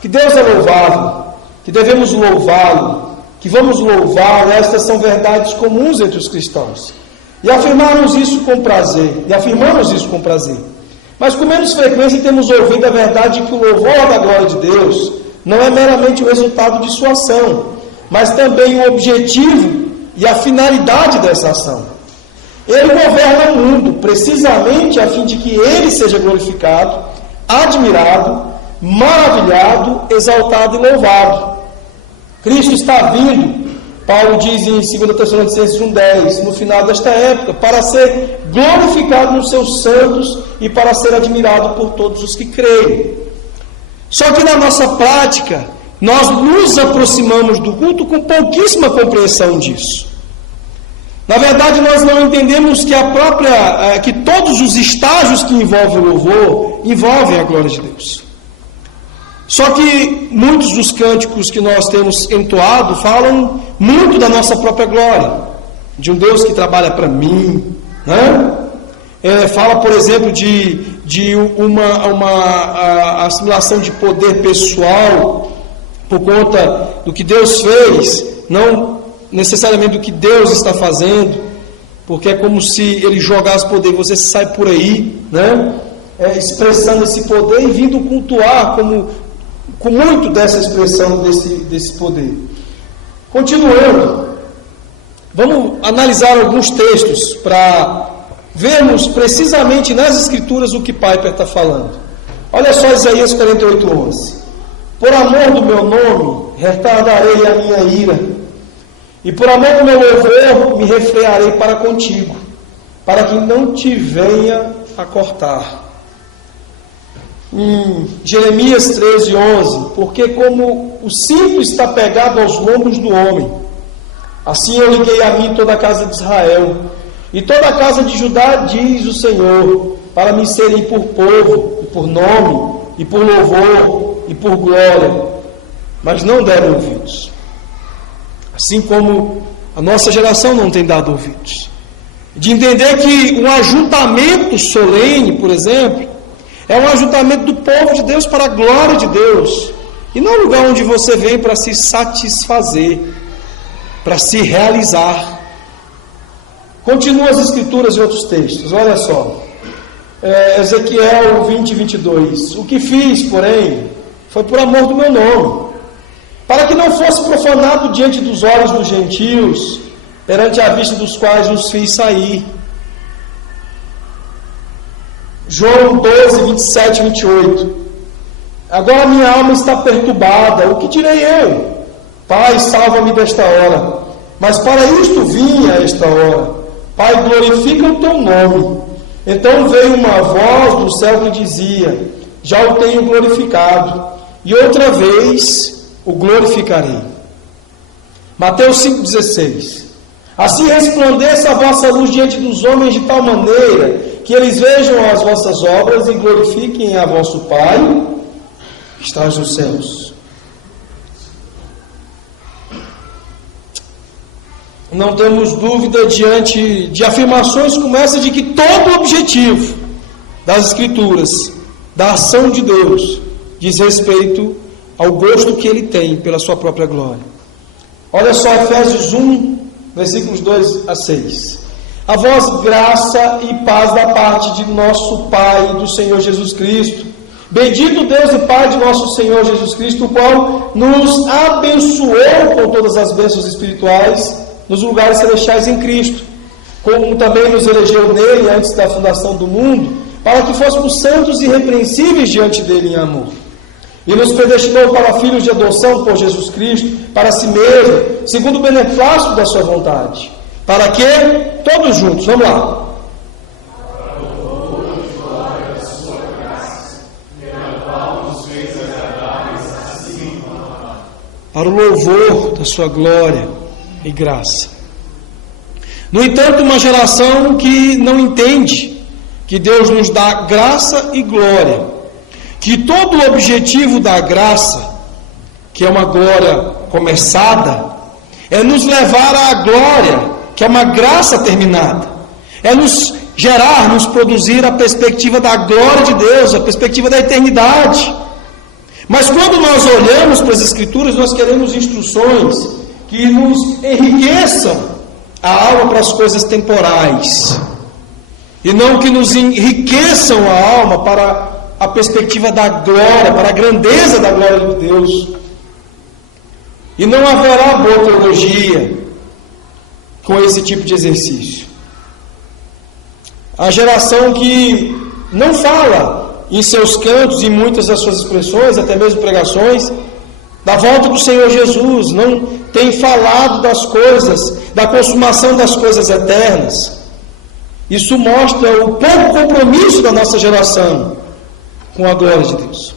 Que Deus é louvável, que devemos louvá-lo, que vamos louvá-lo, estas são verdades comuns entre os cristãos. E afirmamos isso com prazer. Mas com menos frequência temos ouvido a verdade de que o louvor da glória de Deus não é meramente o resultado de sua ação, mas também o objetivo e a finalidade dessa ação. Ele governa o mundo precisamente a fim de que ele seja glorificado, admirado, maravilhado, exaltado e louvado. Cristo está vindo, Paulo diz em 2 Tessalonicenses 1,10, no final desta época, para ser glorificado nos seus santos e para ser admirado por todos os que creem. Só que na nossa prática, nós nos aproximamos do culto com pouquíssima compreensão disso. Na verdade, nós não entendemos que todos os estágios que envolvem o louvor envolvem a glória de Deus. Só que muitos dos cânticos que nós temos entoado falam muito da nossa própria glória, de um Deus que trabalha para mim, né? Fala, por exemplo, de uma assimilação de poder pessoal por conta do que Deus fez, não necessariamente do que Deus está fazendo, porque é como se Ele jogasse poder, você sai por aí, né? Expressando esse poder e vindo cultuar com muito dessa expressão desse poder. Continuando, vamos analisar alguns textos para vermos precisamente nas Escrituras o que Piper está falando. Olha só Isaías 48:11. Por amor do meu nome, retardarei a minha ira, e por amor do meu louvor, me refrearei para contigo, para que não te venha a cortar. Em Jeremias 13:11, porque como o simples está pegado aos lombos do homem, assim eu liguei a mim toda a casa de Israel, e toda a casa de Judá, diz o Senhor, para me serem por povo, e por nome, e por louvor, e por glória, mas não deram ouvidos. Assim como a nossa geração não tem dado ouvidos. De entender que um ajuntamento solene, por exemplo, é um ajuntamento do povo de Deus para a glória de Deus, e não um lugar onde você vem para se satisfazer, para se realizar. Continua as Escrituras e outros textos, olha só. Ezequiel 20:22. O que fiz, porém, foi por amor do meu nome, para que não fosse profanado diante dos olhos dos gentios, perante a vista dos quais os fiz sair. João 12:27-28. Agora minha alma está perturbada, o que direi eu? Pai, salva-me desta hora. Mas para isto vim a esta hora. Pai, glorifica o teu nome. Então veio uma voz do céu que dizia: já o tenho glorificado, e outra vez o glorificarei. Mateus 5,16. Assim resplandeça a vossa luz diante dos homens de tal maneira que eles vejam as vossas obras e glorifiquem a vosso Pai que estás nos céus. Não temos dúvida diante de afirmações como essa de que todo o objetivo das Escrituras, da ação de Deus, diz respeito ao gosto que Ele tem pela sua própria glória. Olha só Efésios 1, versículos 2 a 6. A vós graça e paz da parte de nosso Pai e do Senhor Jesus Cristo. Bendito Deus e Pai de nosso Senhor Jesus Cristo, o qual nos abençoou com todas as bênçãos espirituais nos lugares celestiais em Cristo, como também nos elegeu nele antes da fundação do mundo, para que fôssemos santos e irrepreensíveis diante dele em amor. E nos predestinou para filhos de adoção por Jesus Cristo, para si mesmo, segundo o beneplácito da sua vontade. Para que? Todos juntos, vamos lá. Para o louvor da sua glória e graça. No entanto, uma geração que não entende que Deus nos dá graça e glória, que todo o objetivo da graça, que é uma glória começada, é nos levar à glória, que é uma graça terminada, é nos gerar, nos produzir a perspectiva da glória de Deus, a perspectiva da eternidade. Mas quando nós olhamos para as Escrituras, nós queremos instruções que nos enriqueçam a alma para as coisas temporais, e não que nos enriqueçam a alma para a perspectiva da glória, para a grandeza da glória de Deus. E não haverá boa teologia com esse tipo de exercício. A geração que não fala em seus cantos, em muitas das suas expressões, até mesmo pregações, da volta do Senhor Jesus, não tem falado das coisas, da consumação das coisas eternas. Isso mostra o pouco compromisso da nossa geração com a glória de Deus.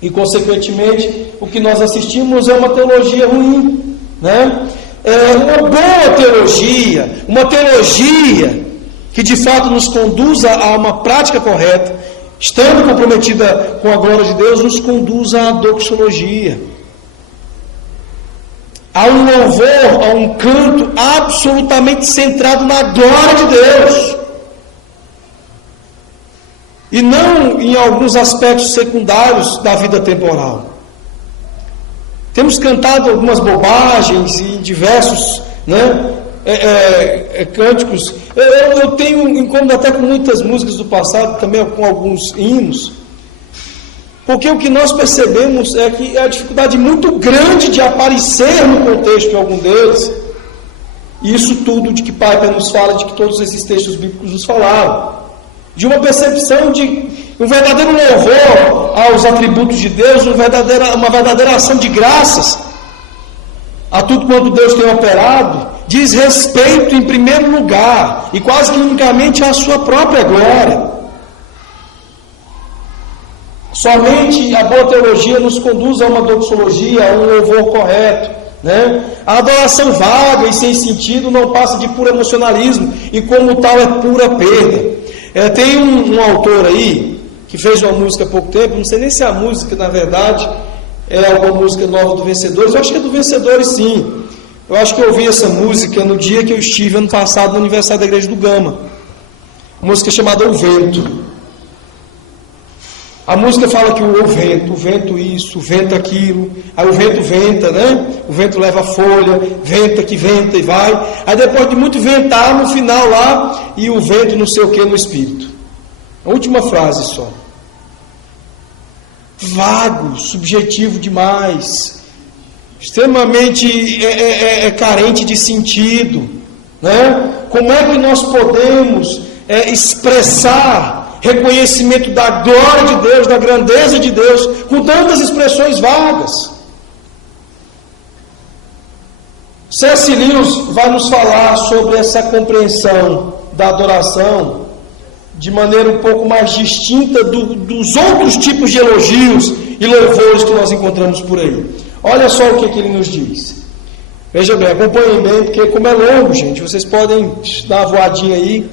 E, consequentemente, o que nós assistimos é uma teologia ruim, né? É uma boa teologia, uma teologia que de fato nos conduza a uma prática correta, estando comprometida com a glória de Deus, nos conduza à doxologia, a um louvor, a um canto absolutamente centrado na glória de Deus, e não em alguns aspectos secundários da vida temporal. Temos cantado algumas bobagens em diversos cânticos. Eu tenho incômodo até com muitas músicas do passado, também com alguns hinos, porque o que nós percebemos é que é a dificuldade muito grande de aparecer no contexto de algum deles. E isso tudo de que Piper nos fala, de que todos esses textos bíblicos nos falaram. De uma percepção de um verdadeiro louvor aos atributos de Deus, uma verdadeira ação de graças a tudo quanto Deus tem operado, diz respeito em primeiro lugar e quase que unicamente à sua própria glória. Somente a boa teologia nos conduz a uma doxologia, a um louvor correto, né? A adoração vaga e sem sentido não passa de puro emocionalismo e como tal é pura perda. Tem um autor aí que fez uma música há pouco tempo, não sei nem se a música na verdade é alguma música nova do Vencedores, eu acho que é do Vencedores sim. Eu acho que eu ouvi essa música no dia que eu estive ano passado no aniversário da Igreja do Gama, uma música chamada O Vento. A música fala que o vento isso, o vento aquilo, aí o vento venta, né? O vento leva a folha, venta que venta e vai. Aí depois de muito ventar, no final lá, e o vento não sei o que no espírito. A última frase só. Vago, subjetivo demais, extremamente carente de sentido, né? Como é que nós podemos expressar reconhecimento da glória de Deus, da grandeza de Deus, com tantas expressões vagas? C.S. Lewis vai nos falar sobre essa compreensão da adoração de maneira um pouco mais distinta dos outros tipos de elogios e louvores que nós encontramos por aí. Olha só o que ele nos diz. Veja bem, acompanhem bem, porque como é longo, gente, vocês podem dar uma voadinha aí.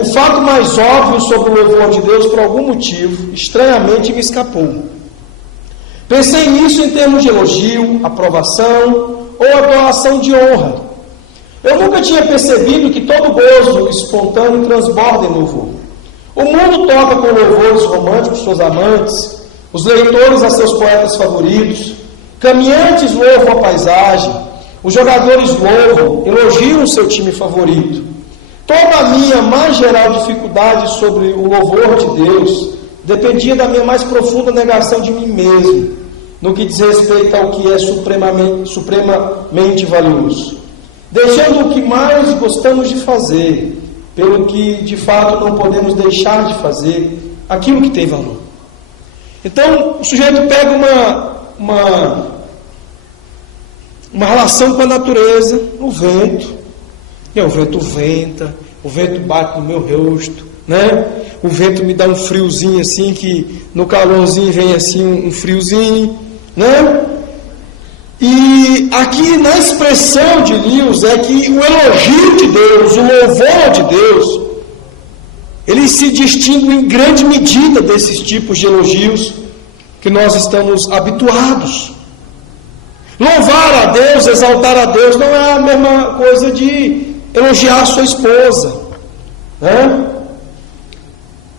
O fato mais óbvio sobre o louvor de Deus, por algum motivo, estranhamente me escapou. Pensei nisso em termos de elogio, aprovação ou adoração de honra. Eu nunca tinha percebido que todo gozo espontâneo transborda em louvor. O mundo toca com louvores românticos suas amantes, os leitores a seus poetas favoritos, caminhantes louvam a paisagem, os jogadores louvam, elogiam o seu time favorito. Toda a minha mais geral dificuldade sobre o louvor de Deus dependia da minha mais profunda negação de mim mesmo, no que diz respeito ao que é supremamente valioso. Deixando o que mais gostamos de fazer, pelo que de fato não podemos deixar de fazer, aquilo que tem valor. Então, o sujeito pega uma relação com a natureza, o vento, e o vento venta, o vento bate no meu rosto, né? O vento me dá um friozinho assim, que no calorzinho vem assim um friozinho, né? E aqui na expressão de Lewis é que o elogio de Deus, o louvor de Deus, ele se distingue em grande medida desses tipos de elogios que nós estamos habituados. Louvar a Deus, exaltar a Deus, não é a mesma coisa de elogiar a sua esposa, né?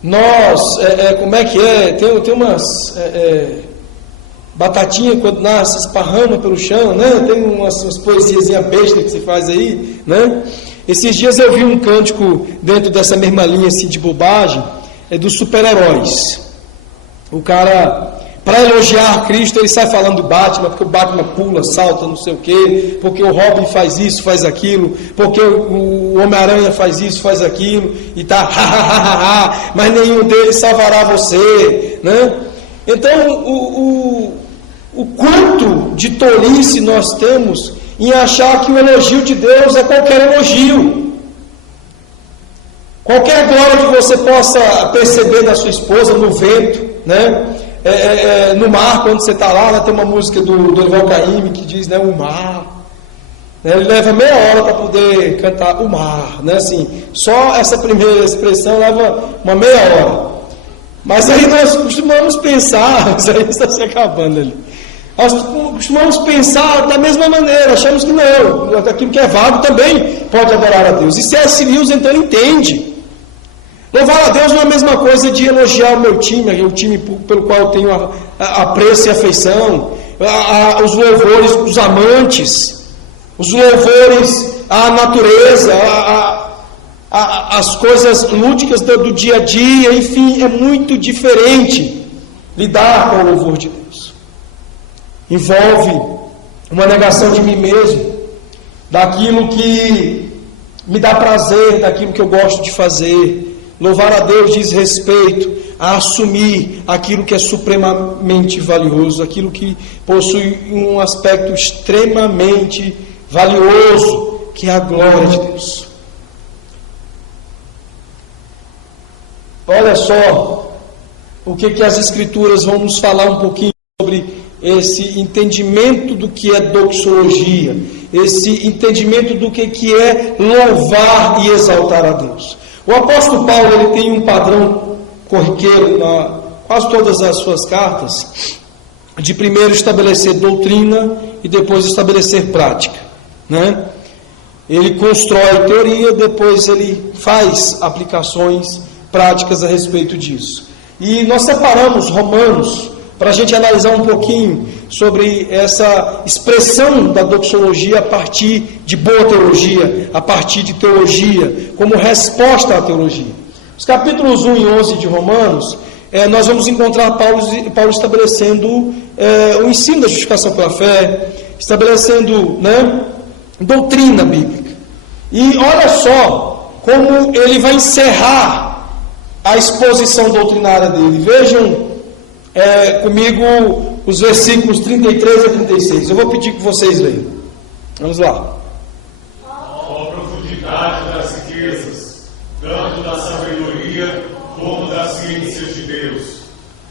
Nós, como é que é? Tem umas batatinha quando nasce, esparrama pelo chão, né? Tem umas poesiazinhas bestas que se faz aí, né? Esses dias eu vi um cântico dentro dessa mesma linha assim, de bobagem, dos super-heróis. O cara, para elogiar Cristo, ele sai falando do Batman, porque o Batman pula, salta, não sei o quê, porque o Robin faz isso, faz aquilo, porque o Homem-Aranha faz isso, faz aquilo, e tá, mas nenhum deles salvará você, né? Então, o quanto de tolice nós temos em achar que o elogio de Deus é qualquer elogio. Qualquer glória que você possa perceber da sua esposa, no vento, né? No mar, quando você está lá, né? Tem uma música do Dorival Caymmi que diz, né, o mar, né? Ele leva meia hora para poder cantar o mar, né? Assim, só essa primeira expressão leva uma meia hora. Mas aí nós costumamos pensar, isso aí está se acabando ali. Nós costumamos pensar da mesma maneira, achamos que não, aquilo que é vago também pode adorar a Deus. E C.S. Lewis então entende. Louvar a Deus não é a mesma coisa de elogiar o meu time, o time pelo qual eu tenho apreço e afeição, os louvores dos amantes, os louvores à natureza, as coisas lúdicas do dia a dia, enfim, é muito diferente lidar com o louvor de Deus. Envolve uma negação de mim mesmo, daquilo que me dá prazer, daquilo que eu gosto de fazer. Louvar a Deus diz respeito a assumir aquilo que é supremamente valioso, aquilo que possui um aspecto extremamente valioso, que é a glória de Deus. Olha só o que as Escrituras vão nos falar um pouquinho sobre esse entendimento do que é doxologia, esse entendimento do que é louvar e exaltar a Deus. O apóstolo Paulo ele tem um padrão corriqueiro na quase todas as suas cartas, de primeiro estabelecer doutrina e depois estabelecer prática, né? Ele constrói teoria, depois ele faz aplicações práticas a respeito disso. E nós separamos Romanos para a gente analisar um pouquinho sobre essa expressão da doxologia a partir de boa teologia, a partir de teologia, como resposta à teologia. Os capítulos 1 e 11 de Romanos, nós vamos encontrar Paulo estabelecendo o ensino da justificação pela fé, estabelecendo, né, doutrina bíblica. E olha só como ele vai encerrar a exposição doutrinária dele. Vejam comigo os versículos 33 a 36. Eu vou pedir que vocês leiam. Vamos lá. Ó profundidade das riquezas, tanto da sabedoria como das ciências de Deus.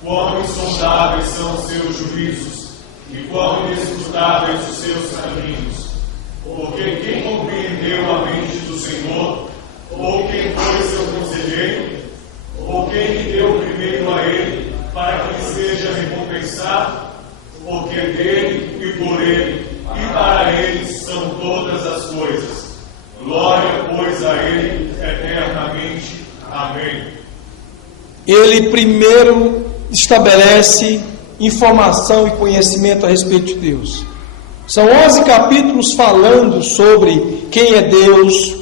Quão insondáveis são os seus juízos e quão inescrutáveis os seus caminhos. Porque quem compreendeu a mente do Senhor, Ou quem foi seu conselheiro? Ou quem lhe deu primeiro a ele, para que lhe seja recompensado? Porque dele e por ele, e para ele são todas as coisas. Glória, pois, a ele eternamente. Amém. Ele primeiro estabelece informação e conhecimento a respeito de Deus. São 11 capítulos falando sobre quem é Deus,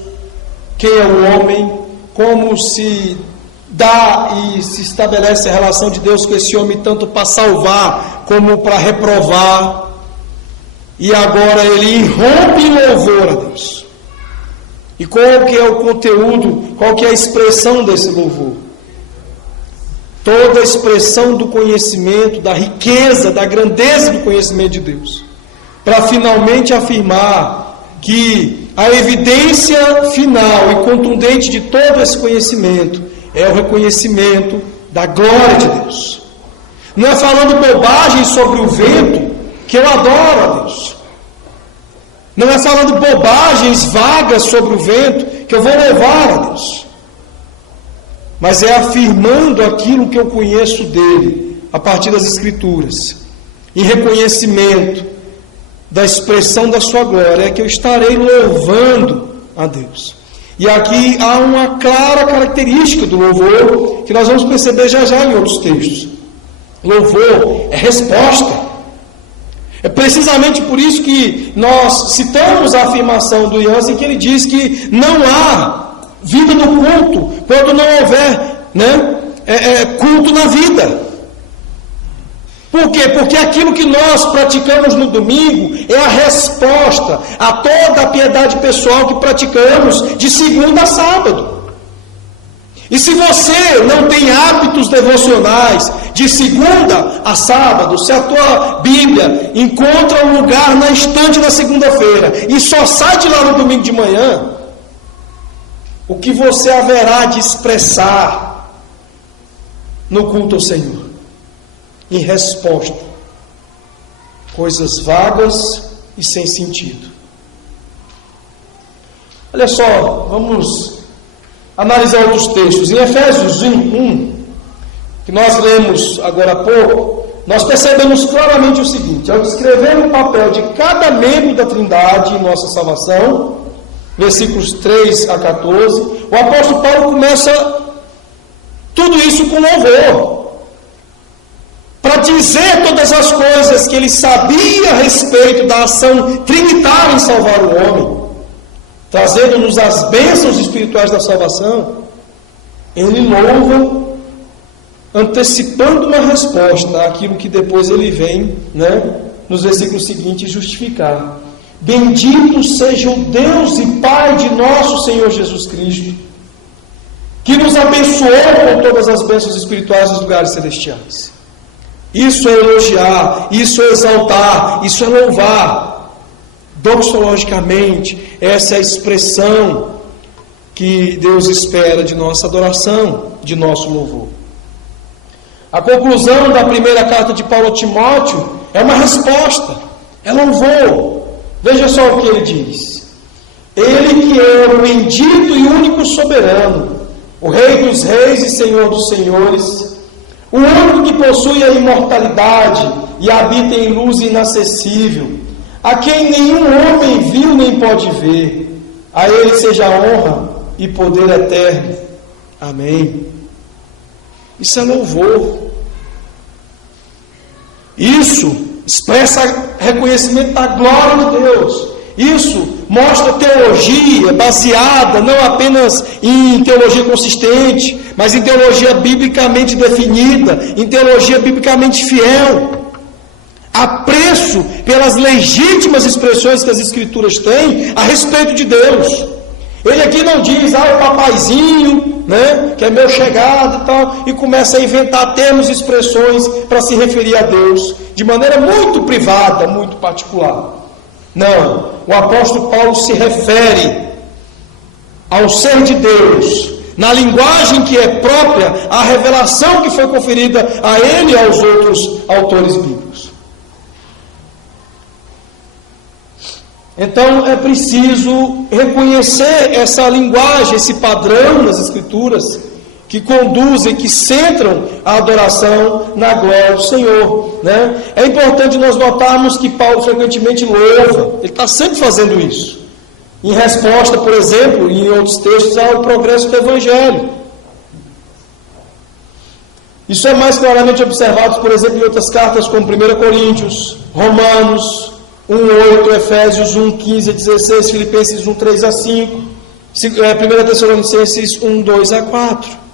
quem é o homem, como se dá e se estabelece a relação de Deus com esse homem, tanto para salvar como para reprovar. E agora ele irrompe em louvor a Deus. E qual que é o conteúdo, qual que é a expressão desse louvor? Toda a expressão do conhecimento, da riqueza, da grandeza do conhecimento de Deus. Para finalmente afirmar que a evidência final e contundente de todo esse conhecimento é o reconhecimento da glória de Deus. Não é falando bobagem sobre o vento que eu adoro a Deus. Não é falando bobagens vagas sobre o vento que eu vou levar a Deus. Mas é afirmando aquilo que eu conheço dele, a partir das Escrituras, em reconhecimento da expressão da sua glória, é que eu estarei louvando a Deus. E aqui há uma clara característica do louvor, que nós vamos perceber já já em outros textos. Louvor é resposta. É precisamente por isso que nós citamos a afirmação do Jansen, que ele diz que não há vida no culto quando não houver culto na vida. Por quê? Porque aquilo que nós praticamos no domingo é a resposta a toda a piedade pessoal que praticamos de segunda a sábado. E se você não tem hábitos devocionais de segunda a sábado, se a tua Bíblia encontra um lugar na estante na segunda-feira e só sai de lá no domingo de manhã, o que você haverá de expressar no culto ao Senhor? Em resposta, coisas vagas e sem sentido. Olha só, vamos analisar outros textos. Em Efésios 1, que nós lemos agora há pouco, nós percebemos claramente o seguinte: ao descrever o papel de cada membro da Trindade em nossa salvação, versículos 3 a 14, o apóstolo Paulo começa tudo isso com louvor, para dizer todas as coisas que ele sabia a respeito da ação trinitária em salvar o homem, trazendo-nos as bênçãos espirituais da salvação. Ele louva, antecipando uma resposta àquilo que depois ele vem, nos versículos seguintes, justificar. Bendito seja o Deus e Pai de nosso Senhor Jesus Cristo, que nos abençoou com todas as bênçãos espirituais dos lugares celestiais. Isso é elogiar, isso é exaltar, isso é louvar. Doxologicamente, essa é a expressão que Deus espera de nossa adoração, de nosso louvor. A conclusão da primeira carta de Paulo a Timóteo é uma resposta, é louvor. Veja só o que ele diz: Ele que é o bendito e único soberano, o Rei dos reis e Senhor dos senhores, o único que possui a imortalidade e habita em luz inacessível, a quem nenhum homem viu nem pode ver, a ele seja a honra e poder eterno. Amém. Isso é louvor. Isso expressa reconhecimento da glória de Deus. Isso mostra teologia baseada não apenas em teologia consistente, mas em teologia biblicamente definida, em teologia biblicamente fiel. Apreço pelas legítimas expressões que as Escrituras têm a respeito de Deus. Ele aqui não diz, o papaizinho, que é meu chegado e tal, e começa a inventar termos e expressões para se referir a Deus, de maneira muito privada, muito particular. Não, o apóstolo Paulo se refere ao ser de Deus, na linguagem que é própria à revelação que foi conferida a ele e aos outros autores bíblicos. Então é preciso reconhecer essa linguagem, esse padrão nas Escrituras, que conduzem, que centram a adoração na glória do Senhor, né? É importante nós notarmos que Paulo frequentemente louva, ele está sempre fazendo isso, em resposta, por exemplo, em outros textos, ao progresso do Evangelho. Isso é mais claramente observado, por exemplo, em outras cartas, como 1 Coríntios, Romanos 1:8, Efésios 1:15 a 16, Filipenses 1:3 a 5, 1 Tessalonicenses 1:2 a 4.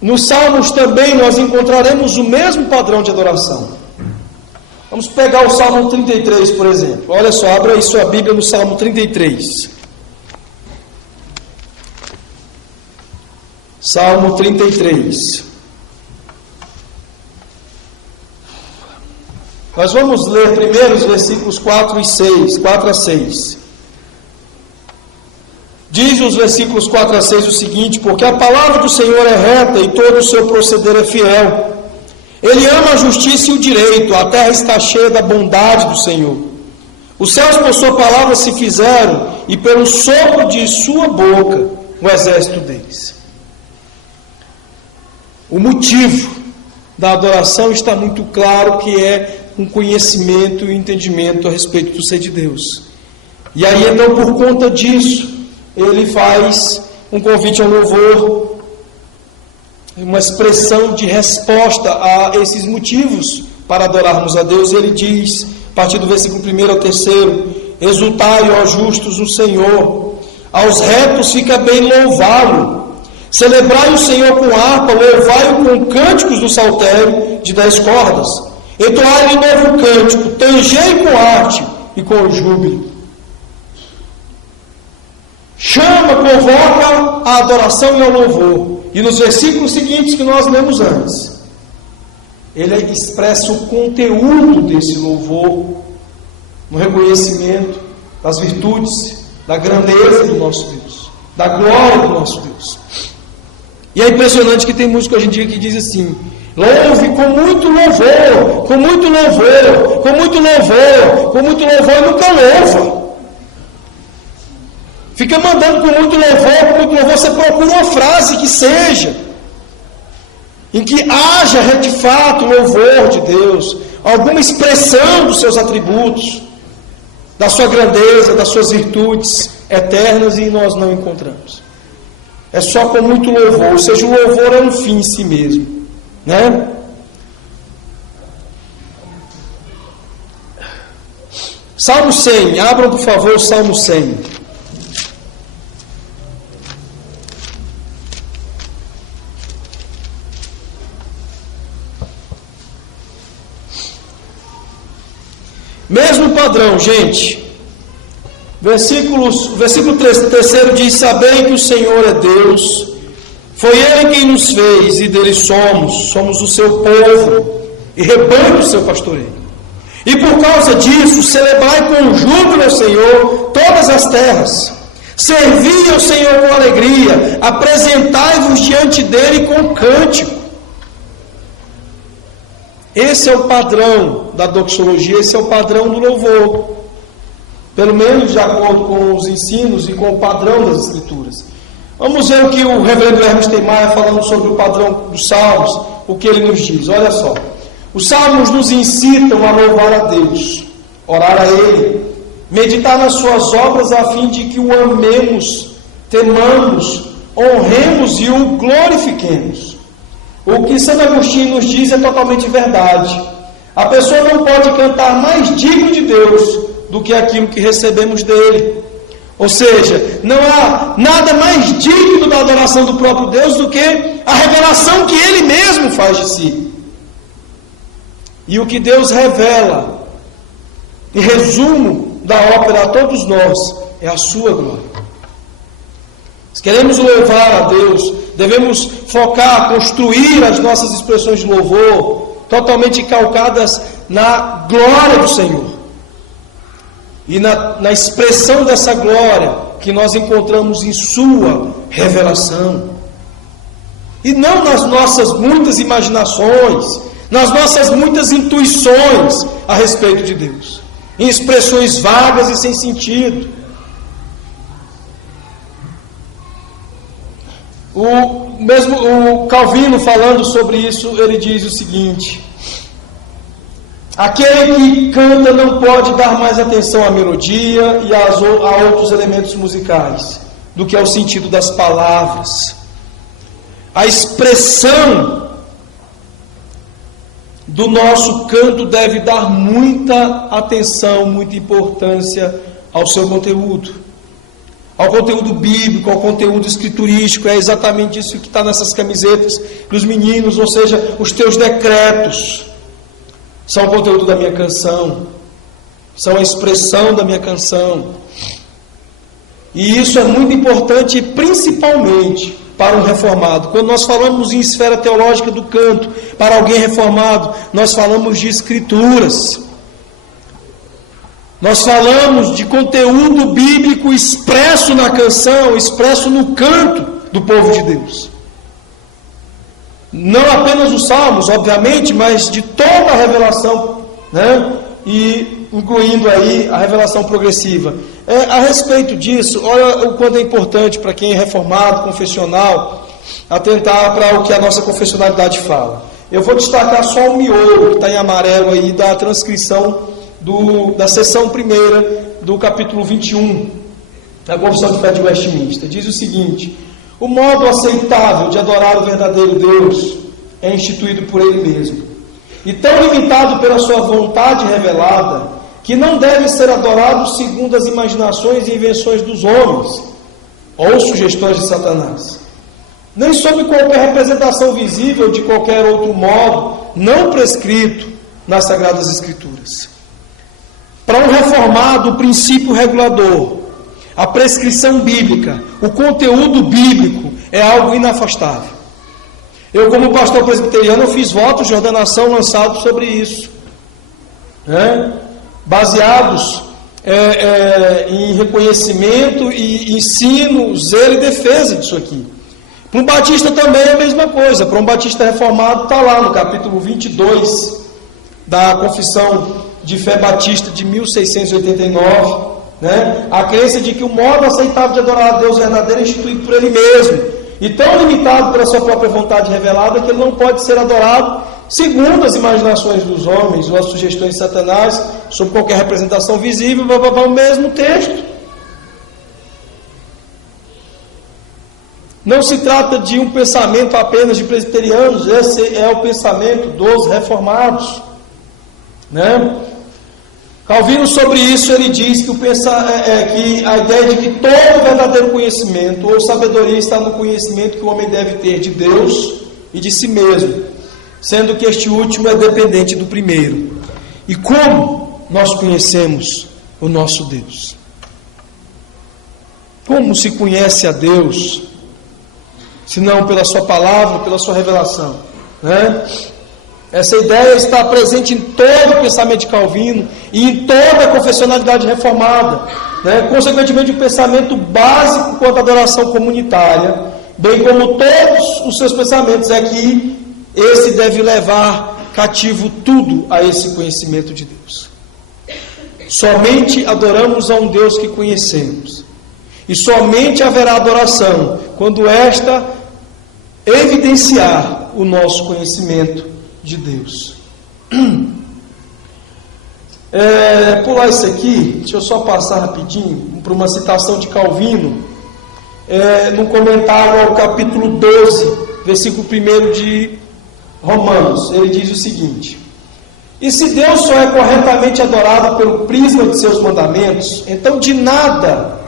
Nos Salmos também nós encontraremos o mesmo padrão de adoração. Vamos pegar o Salmo 33, por exemplo. Olha só, abra aí sua Bíblia no Salmo 33. Salmo 33. Nós vamos ler primeiro os versículos 4 a 6. Diz os versículos 4 a 6 o seguinte: porque a palavra do Senhor é reta e todo o seu proceder é fiel. Ele ama a justiça e o direito, a terra está cheia da bondade do Senhor. Os céus por sua palavra se fizeram, e pelo sopro de sua boca o exército deles. O motivo da adoração está muito claro, que é um conhecimento e um entendimento a respeito do ser de Deus. E aí então, por conta disso, ele faz um convite ao louvor, uma expressão de resposta a esses motivos para adorarmos a Deus. Ele diz, a partir do versículo 1 ao 3, exultai, ó justos, no Senhor, aos retos fica bem louvá-lo, celebrai o Senhor com harpa, louvai-o com cânticos do saltério de 10 cordas, entoai-lhe novo cântico, tangei com arte e com júbilo. Chama, convoca a adoração e ao louvor. E nos versículos seguintes que nós lemos antes, ele expressa o conteúdo desse louvor, no reconhecimento das virtudes, da grandeza do nosso Deus, da glória do nosso Deus. E é impressionante que tem música hoje em dia que diz assim: louve com muito louvor, com muito louvor, com muito louvor, com muito louvor, e nunca louva. Fica mandando com muito louvor, você procura uma frase que seja, em que haja de fato louvor de Deus, alguma expressão dos seus atributos, da sua grandeza, das suas virtudes eternas, e nós não encontramos. É só com muito louvor, ou seja, o louvor é um fim em si mesmo, né? Salmo 100, abram por favor o Salmo 100. Mesmo padrão, gente. Versículo 3 diz: sabei que o Senhor é Deus, foi Ele quem nos fez e dele somos o seu povo e rebanho do seu pastoreio. E por causa disso, celebrai com júbilo ao Senhor todas as terras, servi ao Senhor com alegria, apresentai-vos diante dele com cântico. Esse é o padrão da doxologia, esse é o padrão do louvor, pelo menos de acordo com os ensinos e com o padrão das Escrituras. Vamos ver o que o reverendo Hermes Teimaia, falando sobre o padrão dos Salmos, o que ele nos diz. Olha só, os Salmos nos incitam a louvar a Deus, orar a Ele, meditar nas suas obras a fim de que o amemos, temamos, honremos e o glorifiquemos. O que Santo Agostinho nos diz é totalmente verdade. A pessoa não pode cantar mais digno de Deus do que aquilo que recebemos dele. Ou seja, não há nada mais digno da adoração do próprio Deus do que a revelação que Ele mesmo faz de si. E o que Deus revela, em resumo da ópera a todos nós, é a sua glória. Se queremos louvar a Deus, devemos focar, construir as nossas expressões de louvor totalmente calcadas na glória do Senhor. E na expressão dessa glória que nós encontramos em sua revelação. E não nas nossas muitas imaginações, nas nossas muitas intuições a respeito de Deus, em expressões vagas e sem sentido. O Calvino, falando sobre isso, ele diz o seguinte: aquele que canta não pode dar mais atenção à melodia e a outros elementos musicais do que ao sentido das palavras. A expressão do nosso canto deve dar muita atenção, muita importância ao seu conteúdo, ao conteúdo bíblico, ao conteúdo escriturístico. É exatamente isso que está nessas camisetas dos meninos, ou seja, os teus decretos são o conteúdo da minha canção, são a expressão da minha canção. E isso é muito importante, principalmente para um reformado. Quando nós falamos em esfera teológica do canto, para alguém reformado, nós falamos de escrituras. Nós falamos de conteúdo bíblico expresso na canção, expresso no canto do povo de Deus. Não apenas os salmos, obviamente, mas de toda a revelação, né? E incluindo aí a revelação progressiva. A respeito disso, olha o quanto é importante para quem é reformado, confessional, atentar para o que a nossa confessionalidade fala. Eu vou destacar só o miolo, que está em amarelo aí, da transcrição da seção primeira do capítulo 21 da Confissão de Fé de Westminster. Diz o seguinte: o modo aceitável de adorar o verdadeiro Deus é instituído por Ele mesmo, e tão limitado pela sua vontade revelada, que não deve ser adorado segundo as imaginações e invenções dos homens, ou sugestões de Satanás, nem sob qualquer representação visível de qualquer outro modo, não prescrito nas Sagradas Escrituras. Para um reformado, o princípio regulador, a prescrição bíblica, o conteúdo bíblico é algo inafastável. Eu, como pastor presbiteriano, eu fiz votos de ordenação lançados sobre isso, né? Baseados em reconhecimento e ensino, zelo e defesa disso aqui. Para um batista também é a mesma coisa. Para um batista reformado está lá no capítulo 22 da Confissão de Fé Batista de 1689, né? A crença de que o modo aceitável de adorar a Deus verdadeiro é instituído por Ele mesmo, e tão limitado pela sua própria vontade revelada, que Ele não pode ser adorado segundo as imaginações dos homens ou as sugestões de Satanás, sob qualquer representação visível. O mesmo texto. Não se trata de um pensamento apenas de presbiterianos, esse é o pensamento dos reformados, né? Calvino, sobre isso, ele diz que, que a ideia de que todo verdadeiro conhecimento ou sabedoria está no conhecimento que o homem deve ter de Deus e de si mesmo, sendo que este último é dependente do primeiro. E como nós conhecemos o nosso Deus? Como se conhece a Deus, se não pela sua palavra, pela sua revelação, né? Essa ideia está presente em todo o pensamento de Calvino e em toda a confessionalidade reformada, né? Consequentemente, o pensamento básico quanto à adoração comunitária, bem como todos os seus pensamentos, é que esse deve levar cativo tudo a esse conhecimento de Deus. Somente adoramos a um Deus que conhecemos, e somente haverá adoração quando esta evidenciar o nosso conhecimento de Deus. Pular isso aqui, deixa eu só passar rapidinho para uma citação de Calvino, no comentário ao capítulo 12, versículo 1 de Romanos. Ele diz o seguinte: e se Deus só é corretamente adorado pelo prisma de seus mandamentos, então de nada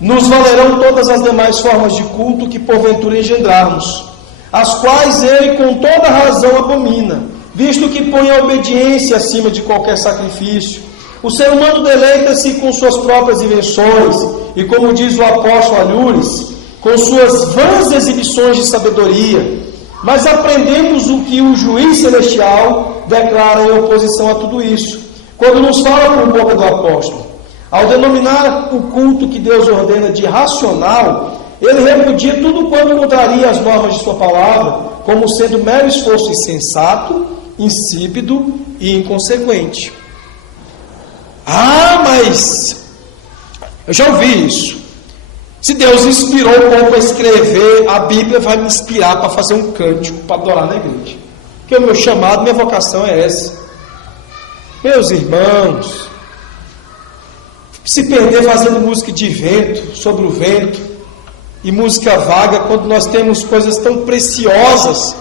nos valerão todas as demais formas de culto que porventura engendrarmos, as quais ele com toda razão abomina, visto que põe a obediência acima de qualquer sacrifício. O ser humano deleita-se com suas próprias invenções, e como diz o apóstolo Alhures, com suas vãs exibições de sabedoria. Mas aprendemos o que o juiz celestial declara em oposição a tudo isso, quando nos fala por boca do apóstolo. Ao denominar o culto que Deus ordena de racional, ele repudia tudo quanto contraria as normas de sua palavra, como sendo mero esforço insensato insípido e inconsequente. Ah, mas eu já ouvi isso. Se Deus inspirou o povo a escrever, a Bíblia vai me inspirar para fazer um cântico para adorar na igreja. Porque o meu chamado, minha vocação é essa. Meus irmãos, se perder fazendo música de vento, sobre o vento, e música vaga, quando nós temos coisas tão preciosas,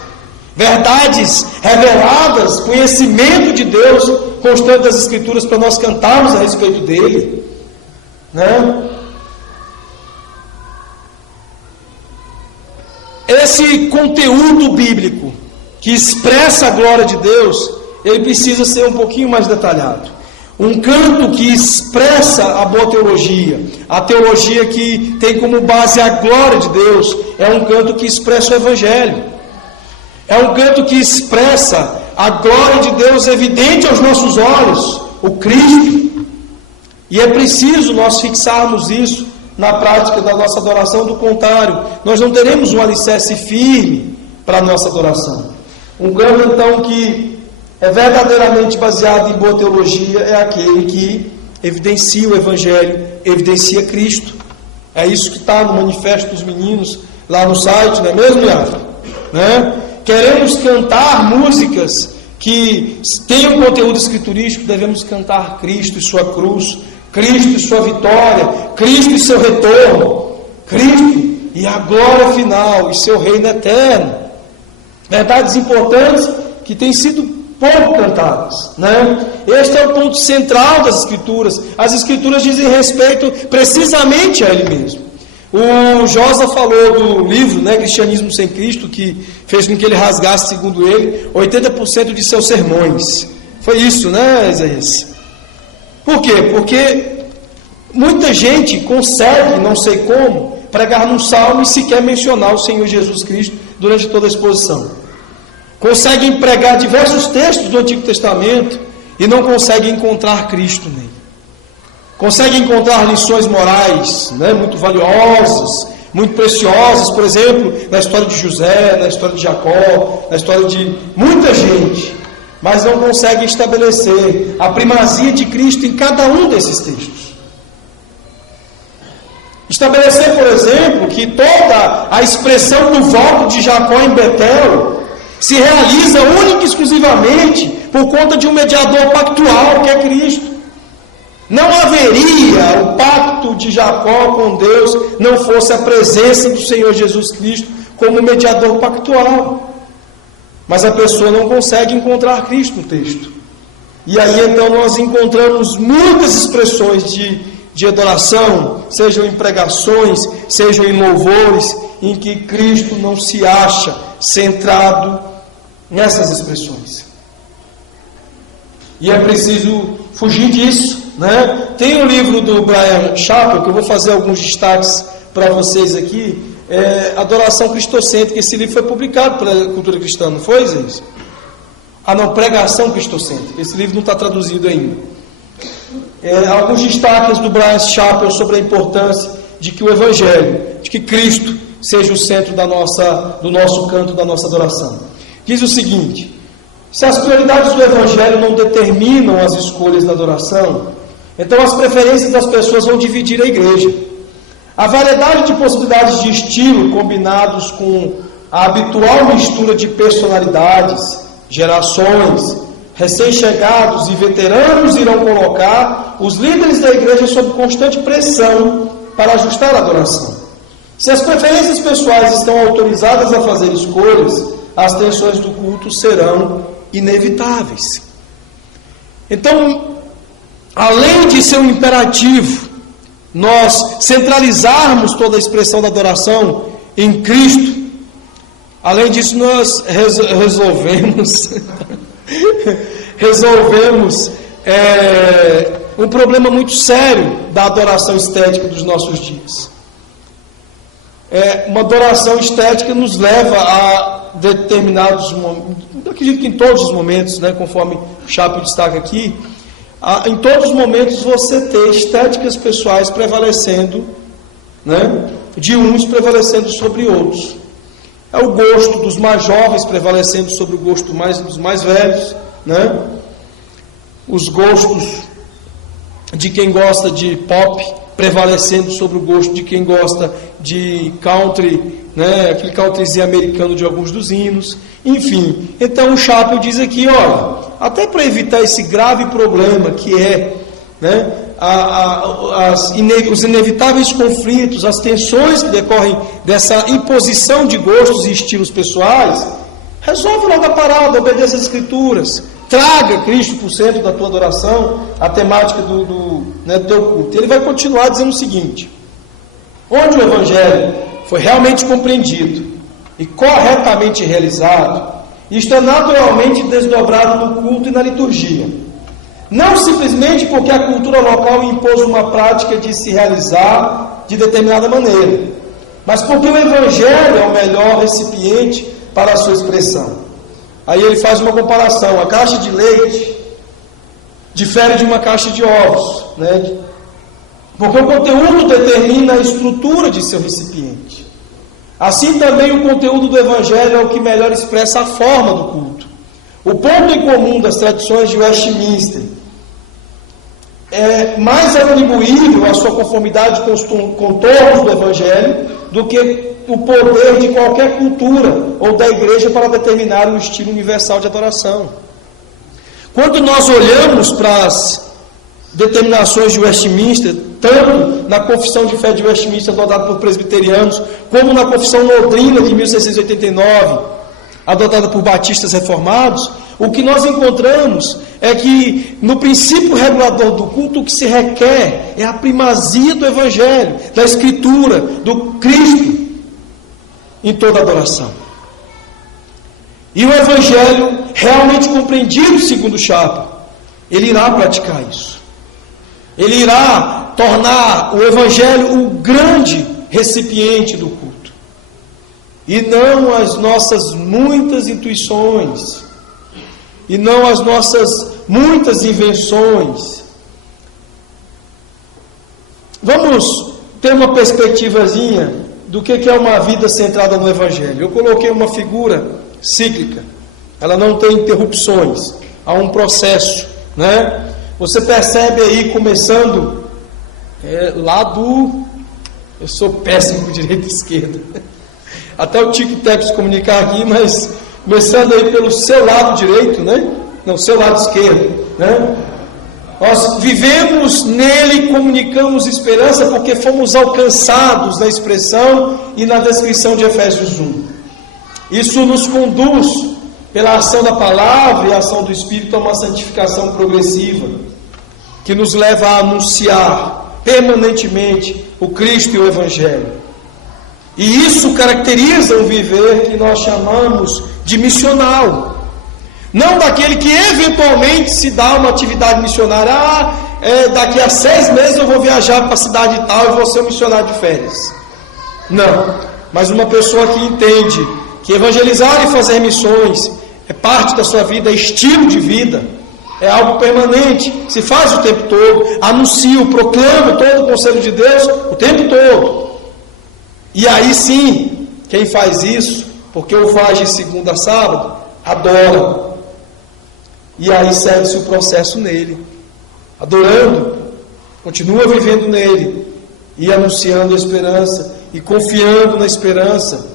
verdades reveladas, conhecimento de Deus constante das Escrituras para nós cantarmos a respeito dele, né? Esse conteúdo bíblico que expressa a glória de Deus, ele precisa ser um pouquinho mais detalhado. Um canto que expressa a boa teologia, a teologia que tem como base a glória de Deus, é um canto que expressa o Evangelho. É um canto que expressa a glória de Deus evidente aos nossos olhos, o Cristo. E é preciso nós fixarmos isso na prática da nossa adoração, do contrário, nós não teremos um alicerce firme para a nossa adoração. Um canto, então, que é verdadeiramente baseado em boa teologia é aquele que evidencia o Evangelho, evidencia Cristo. É isso que está no manifesto dos meninos lá no site, não é mesmo, Iago? Né? Queremos cantar músicas que tenham conteúdo escriturístico, devemos cantar Cristo e sua cruz, Cristo e sua vitória, Cristo e seu retorno, Cristo e a glória final e seu reino eterno. Verdades importantes que têm sido pouco cantadas, né? Este é o ponto central das Escrituras. As Escrituras dizem respeito precisamente a Ele mesmo. O Josa falou do livro, né, Cristianismo Sem Cristo, que fez com que ele rasgasse, segundo ele, 80% de seus sermões. Foi isso, né, Isaías? Por quê? Porque muita gente consegue, não sei como, pregar num salmo e sequer mencionar o Senhor Jesus Cristo durante toda a exposição. Conseguem pregar diversos textos do Antigo Testamento e não conseguem encontrar Cristo nele. Conseguem encontrar lições morais, né, muito valiosas, muito preciosas, por exemplo, na história de José, na história de Jacó, na história de muita gente, mas não conseguem estabelecer a primazia de Cristo em cada um desses textos. Estabelecer, por exemplo, que toda a expressão do voto de Jacó em Betel se realiza única e exclusivamente por conta de um mediador pactual, que é Cristo. Não haveria o pacto de Jacó com Deus não fosse a presença do Senhor Jesus Cristo como mediador pactual. Mas a pessoa não consegue encontrar Cristo no texto. E aí então nós encontramos muitas expressões de adoração, sejam em pregações, sejam em louvores, em que Cristo não se acha centrado nessas expressões. E é preciso fugir disso, né? Tem o livro do Bryan Chapell, que eu vou fazer alguns destaques para vocês aqui, Adoração Cristocêntrica. Esse livro foi publicado pela Cultura Cristã, não foi, Zé? Não, Pregação Cristocêntrica. Esse livro não está traduzido ainda. Alguns destaques do Bryan Chapell sobre a importância de que o Evangelho, de que Cristo seja o centro do nosso canto, da nossa adoração. Diz o seguinte: se as prioridades do Evangelho não determinam as escolhas da adoração, então as preferências das pessoas vão dividir a igreja. A variedade de possibilidades de estilo, combinados com a habitual mistura de personalidades, gerações, recém-chegados e veteranos, irão colocar os líderes da igreja sob constante pressão para ajustar a adoração. Se as preferências pessoais estão autorizadas a fazer escolhas, as tensões do culto serão inevitáveis. Então, além de ser um imperativo nós centralizarmos toda a expressão da adoração em Cristo, além disso nós resolvemos um problema muito sério da adoração estética dos nossos dias. Uma adoração estética nos leva a determinados momentos, eu acredito que em todos os momentos, né, conforme o Chapell destaca aqui, em todos os momentos você ter estéticas pessoais prevalecendo, né, de uns prevalecendo sobre outros. É o gosto dos mais jovens prevalecendo sobre o gosto dos mais velhos, né? Os gostos de quem gosta de pop prevalecendo sobre o gosto de quem gosta de country, né? Aquele countryzinho americano de alguns dos hinos. Enfim, então o Chappell diz aqui, olha, até para evitar esse grave problema que é, né, os inevitáveis conflitos, as tensões que decorrem dessa imposição de gostos e estilos pessoais, resolve logo a parada, obedeça às Escrituras, traga Cristo para o centro da tua adoração, a temática do teu culto. Ele vai continuar dizendo o seguinte: onde o Evangelho foi realmente compreendido e corretamente realizado, isto é naturalmente desdobrado no culto e na liturgia. Não simplesmente porque a cultura local impôs uma prática de se realizar de determinada maneira, mas porque o Evangelho é o melhor recipiente para a sua expressão. Aí ele faz uma comparação: a caixa de leite difere de uma caixa de ovos, né? Porque o conteúdo determina a estrutura de seu recipiente. Assim também o conteúdo do Evangelho é o que melhor expressa a forma do culto. O ponto em comum das tradições de Westminster é mais atribuível à sua conformidade com os contornos do Evangelho do que o poder de qualquer cultura ou da igreja para determinar um estilo universal de adoração. Quando nós olhamos para as determinações de Westminster, tanto na Confissão de Fé de Westminster, adotada por presbiterianos, como na Confissão Londrina de 1689, adotada por batistas reformados, o que nós encontramos é que no princípio regulador do culto o que se requer é a primazia do Evangelho, da Escritura, do Cristo em toda adoração. E o Evangelho realmente compreendido segundo Chappell, ele irá praticar isso. Ele irá tornar o Evangelho o grande recipiente do culto. E não as nossas muitas intuições, e não as nossas muitas invenções. Vamos ter uma perspectivazinha do que é uma vida centrada no Evangelho. Eu coloquei uma figura cíclica, ela não tem interrupções, há um processo, né? Você percebe aí, começando lá do... Eu sou péssimo com direita e esquerda. Até o Tico deve se comunicar aqui, mas começando aí pelo seu lado direito, né? Não, seu lado esquerdo, né? Nós vivemos nele, comunicamos esperança porque fomos alcançados na expressão e na descrição de Efésios 1. Isso nos conduz, pela ação da palavra e a ação do Espírito, a uma santificação progressiva, que nos leva a anunciar permanentemente o Cristo e o Evangelho. E isso caracteriza um viver que nós chamamos de missional. Não daquele que eventualmente se dá uma atividade missionária. Daqui a 6 meses eu vou viajar para a cidade tal e vou ser um missionário de férias. Não, mas uma pessoa que entende que evangelizar e fazer missões é parte da sua vida, é estilo de vida, é algo permanente, se faz o tempo todo, anuncia, proclama todo o conselho de Deus o tempo todo. E aí sim, quem faz isso, porque o faz de segunda a sábado, adora. E aí segue-se o processo nele, adorando, continua vivendo nele, e anunciando a esperança, e confiando na esperança,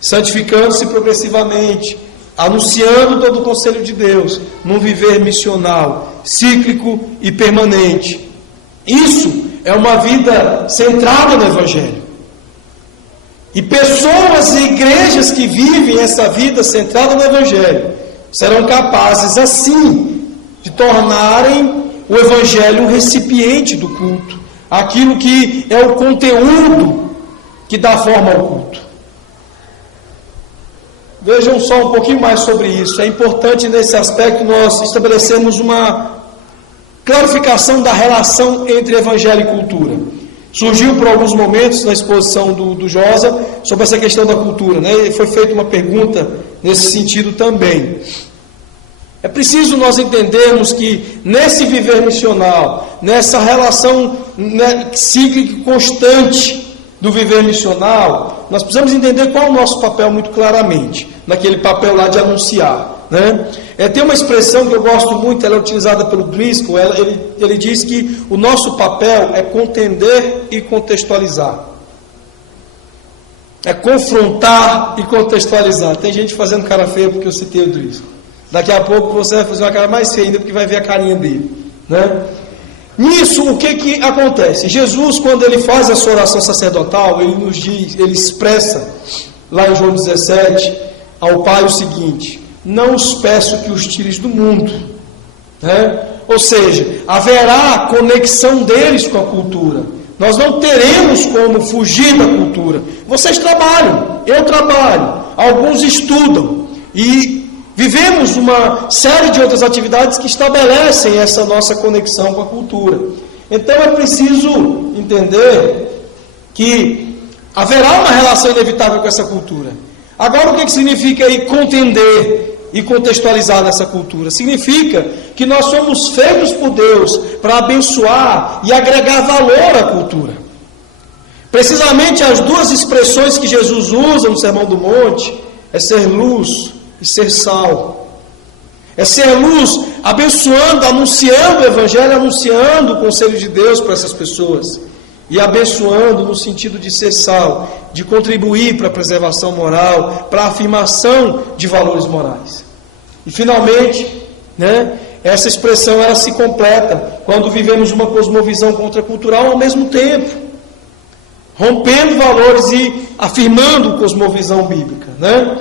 santificando-se progressivamente, anunciando todo o conselho de Deus, num viver missional, cíclico e permanente. Isso é uma vida centrada no Evangelho. E pessoas e igrejas que vivem essa vida centrada no Evangelho serão capazes, assim, de tornarem o Evangelho um recipiente do culto, aquilo que é o conteúdo que dá forma ao culto. Vejam só um pouquinho mais sobre isso. É importante nesse aspecto nós estabelecermos uma clarificação da relação entre Evangelho e cultura. Surgiu por alguns momentos na exposição do Josa sobre essa questão da cultura, né? E foi feita uma pergunta nesse sentido também. É preciso nós entendermos que nesse viver missional, nessa relação, né, cíclica constante do viver missional, nós precisamos entender qual é o nosso papel muito claramente, naquele papel lá de anunciar, né? Tem uma expressão que eu gosto muito, ela é utilizada pelo Driscoll, ele diz que o nosso papel é contender e contextualizar. É confrontar e contextualizar. Tem gente fazendo cara feia porque eu citei o Driscoll. Daqui a pouco você vai fazer uma cara mais feia ainda porque vai ver a carinha dele, né? Nisso, o que acontece? Jesus, quando ele faz essa oração sacerdotal, ele nos diz, ele expressa lá em João 17 ao Pai o seguinte: não os peço que os tires do mundo, né? Ou seja, haverá conexão deles com a cultura. Nós não teremos como fugir da cultura. Vocês trabalham, eu trabalho, alguns estudam e vivemos uma série de outras atividades que estabelecem essa nossa conexão com a cultura. Então é preciso entender que haverá uma relação inevitável com essa cultura. Agora, o que significa aí contender e contextualizar nessa cultura? Significa que nós somos feitos por Deus para abençoar e agregar valor à cultura. Precisamente as duas expressões que Jesus usa no Sermão do Monte é ser luz e ser sal. É ser luz, abençoando, anunciando o Evangelho, anunciando o conselho de Deus para essas pessoas. E abençoando no sentido de ser sal, de contribuir para a preservação moral, para a afirmação de valores morais. E finalmente, né, essa expressão ela se completa quando vivemos uma cosmovisão contracultural ao mesmo tempo, rompendo valores e afirmando cosmovisão bíblica, né?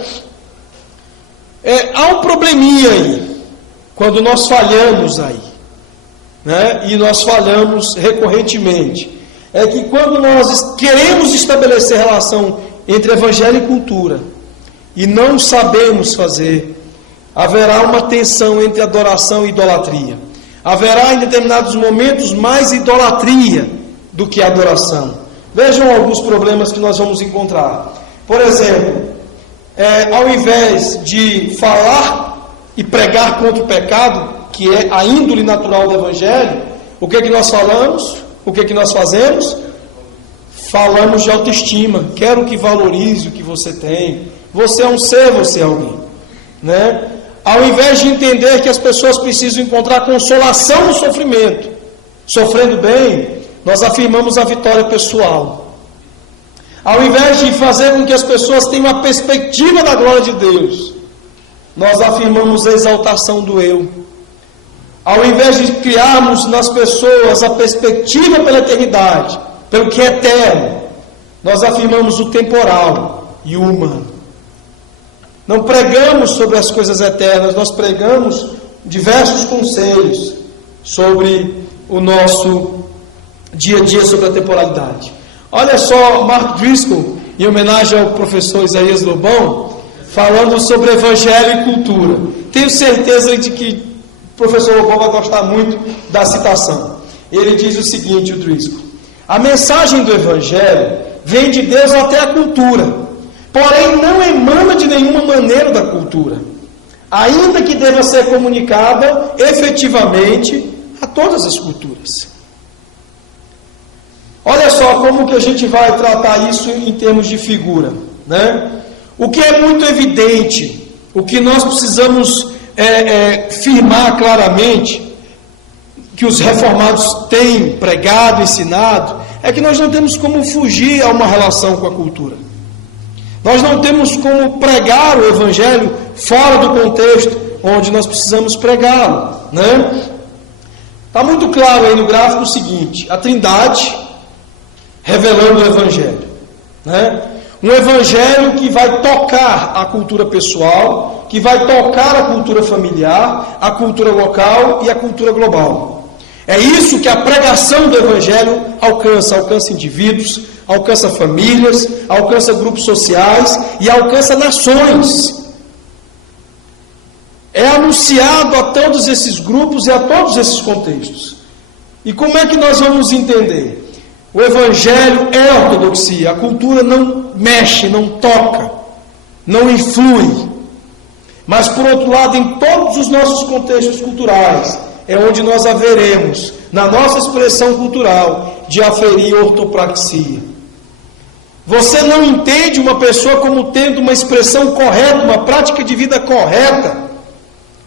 Há um probleminha aí, quando nós falhamos aí, né? E nós falhamos recorrentemente. É que quando nós queremos estabelecer relação entre evangelho e cultura, e não sabemos fazer, haverá uma tensão entre adoração e idolatria. Haverá em determinados momentos mais idolatria do que adoração. Vejam alguns problemas que nós vamos encontrar. Por exemplo, ao invés de falar e pregar contra o pecado, que é a índole natural do Evangelho, o que nós falamos? O que nós fazemos? Falamos de autoestima. Quero que valorize o que você tem. Você é um ser, você é alguém, né? Ao invés de entender que as pessoas precisam encontrar consolação no sofrimento, sofrendo bem, nós afirmamos a vitória pessoal. Ao invés de fazer com que as pessoas tenham a perspectiva da glória de Deus, nós afirmamos a exaltação do eu. Ao invés de criarmos nas pessoas a perspectiva pela eternidade, pelo que é eterno, nós afirmamos o temporal e o humano. Não pregamos sobre as coisas eternas, nós pregamos diversos conselhos sobre o nosso dia a dia, sobre a temporalidade. Olha só, Mark Driscoll, em homenagem ao professor Isaías Lobão, falando sobre evangelho e cultura. Tenho certeza de que o professor Lobão vai gostar muito da citação. Ele diz o seguinte, o Driscoll: a mensagem do evangelho vem de Deus até a cultura, porém não emana de nenhuma maneira da cultura, ainda que deva ser comunicada efetivamente a todas as culturas. Olha só como que a gente vai tratar isso em termos de figura, né? O que é muito evidente, o que nós precisamos firmar claramente, que os reformados têm pregado, ensinado, é que nós não temos como fugir a uma relação com a cultura. Nós não temos como pregar o Evangelho fora do contexto onde nós precisamos pregá-lo, né? Está muito claro aí no gráfico o seguinte: a Trindade revelando o Evangelho, né? Um Evangelho que vai tocar a cultura pessoal, que vai tocar a cultura familiar, a cultura local e a cultura global. É isso que a pregação do Evangelho alcança indivíduos, alcança famílias, alcança grupos sociais e alcança nações. É anunciado a todos esses grupos e a todos esses contextos. E como é que nós vamos entender? O Evangelho é a ortodoxia, a cultura não mexe, não toca, não influi. Mas, por outro lado, em todos os nossos contextos culturais, é onde nós haveremos, na nossa expressão cultural, de aferir ortopraxia. Você não entende uma pessoa como tendo uma expressão correta, uma prática de vida correta,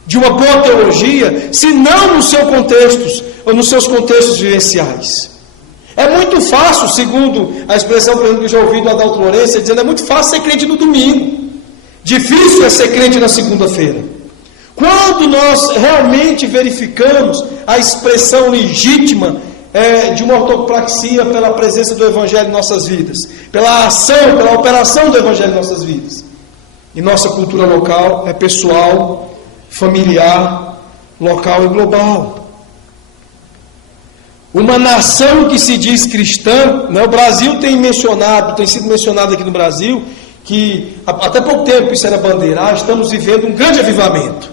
de uma boa teologia, se não nos seus contextos, ou nos seus contextos vivenciais. É muito fácil, segundo a expressão, por exemplo, que eu já ouvi do Adalto Lourenço, dizendo, é muito fácil ser crente no domingo. Difícil é ser crente na segunda-feira. Quando nós realmente verificamos a expressão legítima de uma ortopraxia pela presença do Evangelho em nossas vidas, pela ação, pela operação do Evangelho em nossas vidas. E nossa cultura local é pessoal, familiar, local e global. Uma nação que se diz cristã, né, o Brasil tem sido mencionado aqui no Brasil, que até pouco tempo isso era bandeira, estamos vivendo um grande avivamento.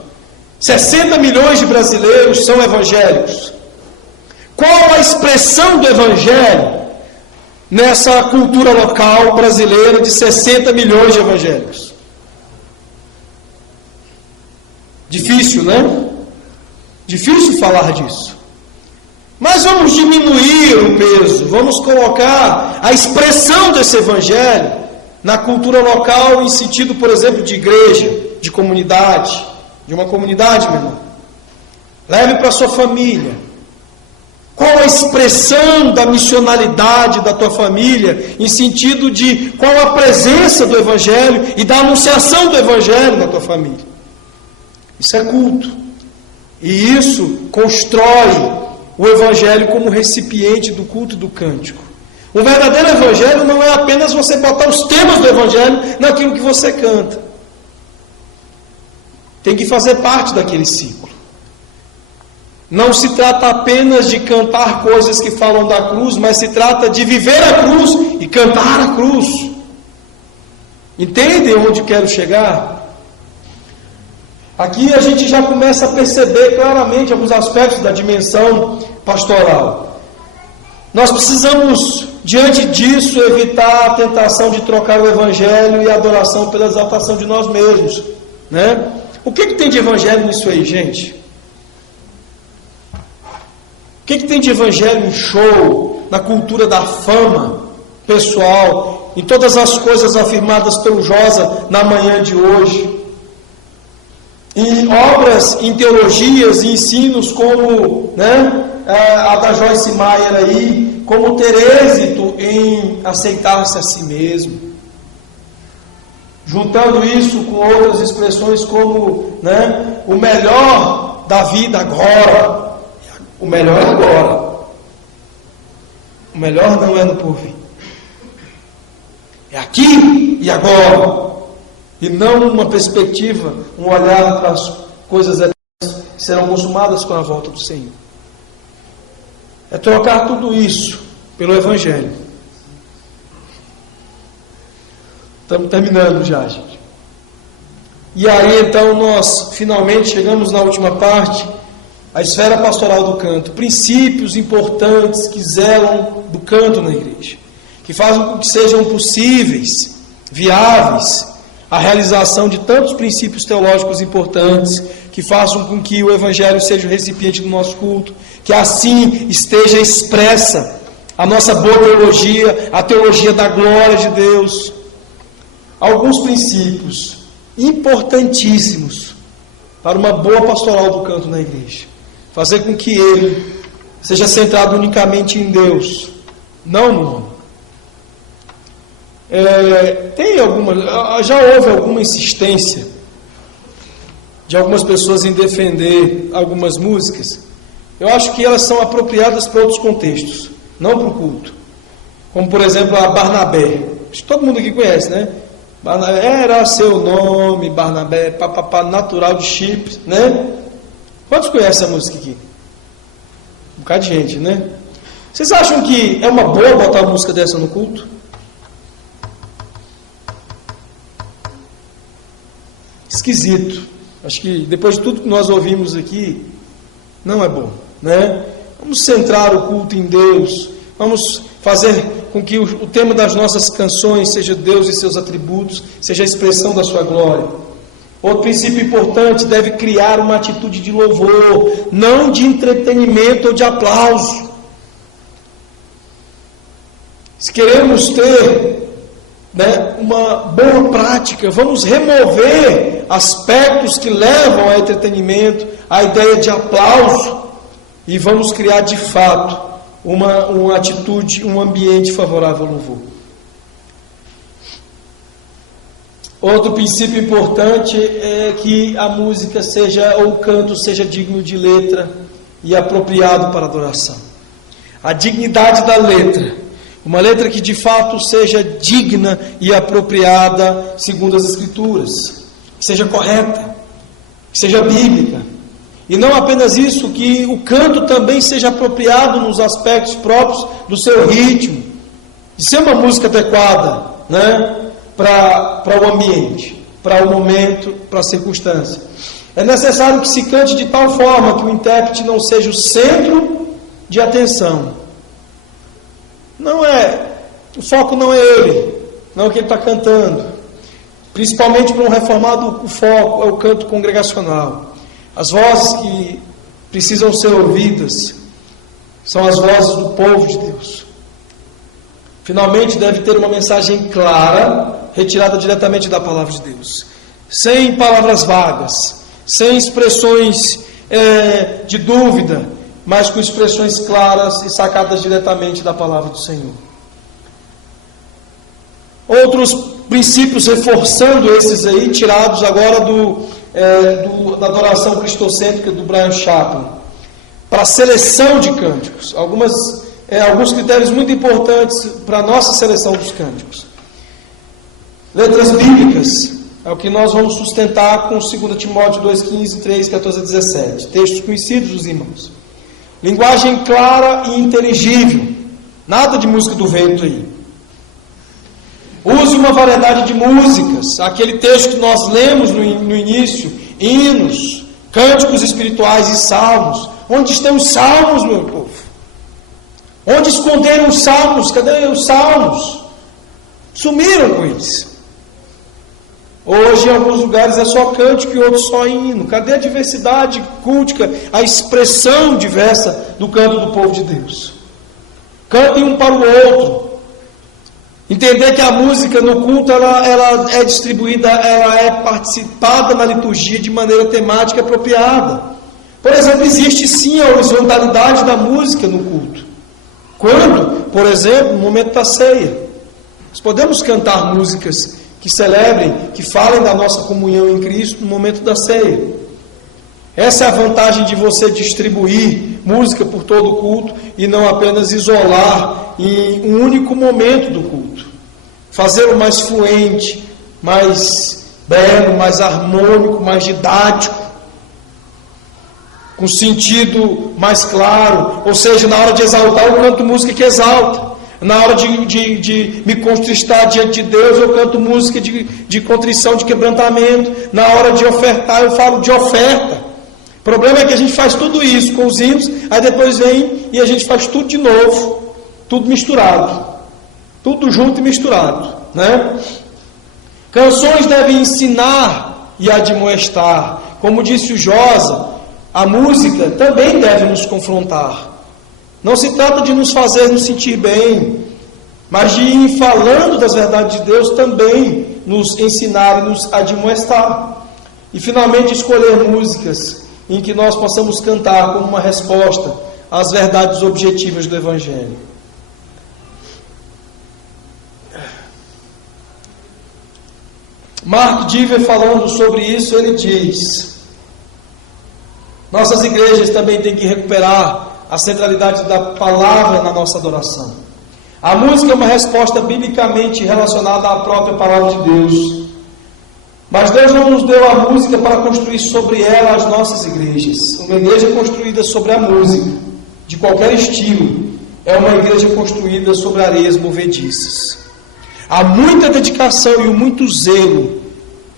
60 milhões de brasileiros são evangélicos. Qual a expressão do Evangelho nessa cultura local brasileira de 60 milhões de evangélicos? Difícil, né? Difícil falar disso. Mas vamos diminuir o peso, vamos colocar a expressão desse Evangelho na cultura local em sentido, por exemplo, de igreja, de comunidade, de uma comunidade, meu irmão. Leve para a sua família. Qual a expressão da missionalidade da tua família, em sentido de qual a presença do Evangelho e da anunciação do Evangelho na tua família? Isso é culto. E isso constrói o Evangelho como recipiente do culto e do cântico. O verdadeiro Evangelho não é apenas você botar os temas do Evangelho naquilo que você canta. Tem que fazer parte daquele ciclo. Não se trata apenas de cantar coisas que falam da cruz, mas se trata de viver a cruz e cantar a cruz. Entendem onde quero chegar? Aqui a gente já começa a perceber claramente alguns aspectos da dimensão pastoral. Nós precisamos, diante disso, evitar a tentação de trocar o Evangelho e a adoração pela exaltação de nós mesmos, né? O que tem de Evangelho nisso aí, gente? O que tem de Evangelho em show, na cultura da fama pessoal, em todas as coisas afirmadas pelo Josa na manhã de hoje? Em obras, em teologias e ensinos como, né, a da Joyce Meyer aí, como ter êxito em aceitar-se a si mesmo. Juntando isso com outras expressões como, né, o melhor da vida agora. O melhor é agora. O melhor não é no porvir. É aqui e agora. E não uma perspectiva, um olhar para as coisas eternas que serão consumadas com a volta do Senhor. É trocar tudo isso pelo Evangelho. Estamos terminando já, gente. E aí então nós finalmente chegamos na última parte, a esfera pastoral do canto. Princípios importantes que zelam do canto na igreja, que fazem com que sejam possíveis, viáveis, a realização de tantos princípios teológicos importantes, que façam com que o Evangelho seja o recipiente do nosso culto, que assim esteja expressa a nossa boa teologia, a teologia da glória de Deus. Alguns princípios importantíssimos para uma boa pastoral do canto na igreja. Fazer com que ele seja centrado unicamente em Deus, não no homem. Já houve alguma insistência de algumas pessoas em defender algumas músicas. Eu acho que elas são apropriadas para outros contextos, não para o culto. Como, por exemplo, a Barnabé. Acho que todo mundo aqui conhece, né? Barnabé, era seu nome, Barnabé, papapá, natural de Chipre, né? Quantos conhecem essa música aqui? Um bocado de gente, né? Vocês acham que é uma boa botar uma música dessa no culto? Esquisito. Acho que depois de tudo que nós ouvimos aqui, não é bom, né? Vamos centrar o culto em Deus. Vamos fazer com que o tema das nossas canções seja Deus e seus atributos, seja a expressão da sua glória. Outro princípio importante, deve criar uma atitude de louvor, não de entretenimento ou de aplauso. Se queremos ter uma boa prática, vamos remover aspectos que levam ao entretenimento, a ideia de aplauso, e vamos criar de fato uma atitude, um ambiente favorável ao louvor. Outro princípio importante é que a música ou o canto seja digno de letra e apropriado para adoração. A dignidade da letra, uma letra que de fato seja digna e apropriada segundo as Escrituras, que seja correta, que seja bíblica. E não apenas isso, que o canto também seja apropriado nos aspectos próprios do seu ritmo, de ser uma música adequada, para o ambiente, para o momento, para a circunstância. É necessário que se cante de tal forma que o intérprete não seja o centro de atenção. O foco não é ele, não é o que ele está cantando. Principalmente para um reformado, o foco é o canto congregacional. As vozes que precisam ser ouvidas são as vozes do povo de Deus. Finalmente, deve ter uma mensagem clara, retirada diretamente da palavra de Deus, sem palavras vagas, sem expressões de dúvida, mas com expressões claras e sacadas diretamente da palavra do Senhor. Outros princípios reforçando esses aí, tirados agora da adoração cristocêntrica do Bryan Chapell, para a seleção de cânticos. Alguns critérios muito importantes para a nossa seleção dos cânticos. Letras bíblicas, é o que nós vamos sustentar com 2 Timóteo 2,15, 3, 14 a 17. Textos conhecidos dos irmãos. Linguagem clara e inteligível. Nada de música do vento aí. Use uma variedade de músicas. Aquele texto que nós lemos no início. Hinos, cânticos espirituais e salmos. Onde estão os salmos, meu povo? Onde esconderam os salmos? Cadê os salmos? Sumiram com eles. Hoje, em alguns lugares, é só cântico e outros só hino. Cadê a diversidade cultica, a expressão diversa do canto do povo de Deus? Cantem um para o outro. Entender que a música no culto ela é distribuída, ela é participada na liturgia de maneira temática apropriada. Por exemplo, existe sim a horizontalidade da música no culto. Quando, por exemplo, no momento da ceia, nós podemos cantar músicas que celebrem, que falem da nossa comunhão em Cristo no momento da ceia. Essa é a vantagem de você distribuir música por todo o culto e não apenas isolar em um único momento do culto. Fazê-lo mais fluente, mais belo, mais harmônico, mais didático, com sentido mais claro. Ou seja, na hora de exaltar, eu canto música que exalta. Na hora de me contristar diante de Deus, eu canto música de contrição, de quebrantamento. Na hora de ofertar, eu falo de oferta. O problema é que a gente faz tudo isso com os hinos, aí depois vem e a gente faz tudo de novo, tudo misturado. Tudo junto e misturado, Canções devem ensinar e admoestar. Como disse o Josa, a música também deve nos confrontar. Não se trata de nos fazer nos sentir bem, mas de ir falando das verdades de Deus também nos ensinar e nos admoestar. E finalmente escolher músicas em que nós possamos cantar como uma resposta às verdades objetivas do Evangelho. Mark Dever, falando sobre isso, ele diz: nossas igrejas também têm que recuperar a centralidade da palavra na nossa adoração. A música é uma resposta biblicamente relacionada à própria palavra de Deus. Mas Deus não nos deu a música para construir sobre ela as nossas igrejas. Uma igreja construída sobre a música, de qualquer estilo, é uma igreja construída sobre areias movediças. Há muita dedicação e muito zelo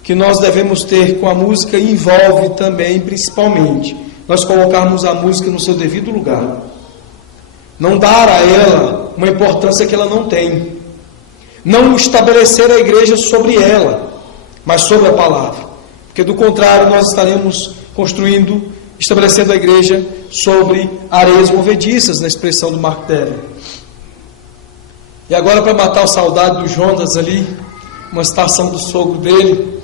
que nós devemos ter com a música, e envolve também, principalmente, nós colocarmos a música no seu devido lugar. Não dar a ela uma importância que ela não tem. Não estabelecer a igreja sobre ela, mas sobre a palavra. Porque do contrário, nós estaremos estabelecendo a igreja sobre areias movediças, na expressão do Mark Dever. E agora, para matar a saudade do Jonas ali, uma citação do sogro dele,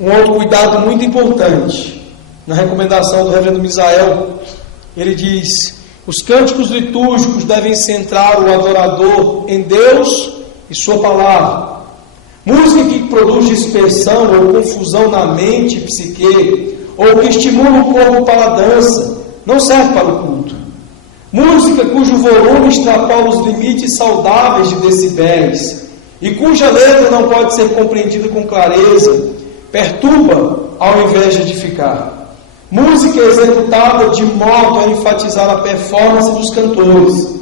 um outro cuidado muito importante na recomendação do reverendo Misael. Ele diz: os cânticos litúrgicos devem centrar o adorador em Deus e sua palavra. Música que produz dispersão ou confusão na mente e psique, ou que estimula o corpo para a dança, não serve para o culto. Música cujo volume extrapola os limites saudáveis de decibéis e cuja letra não pode ser compreendida com clareza, perturba ao invés de edificar. Música executada de modo a enfatizar a performance dos cantores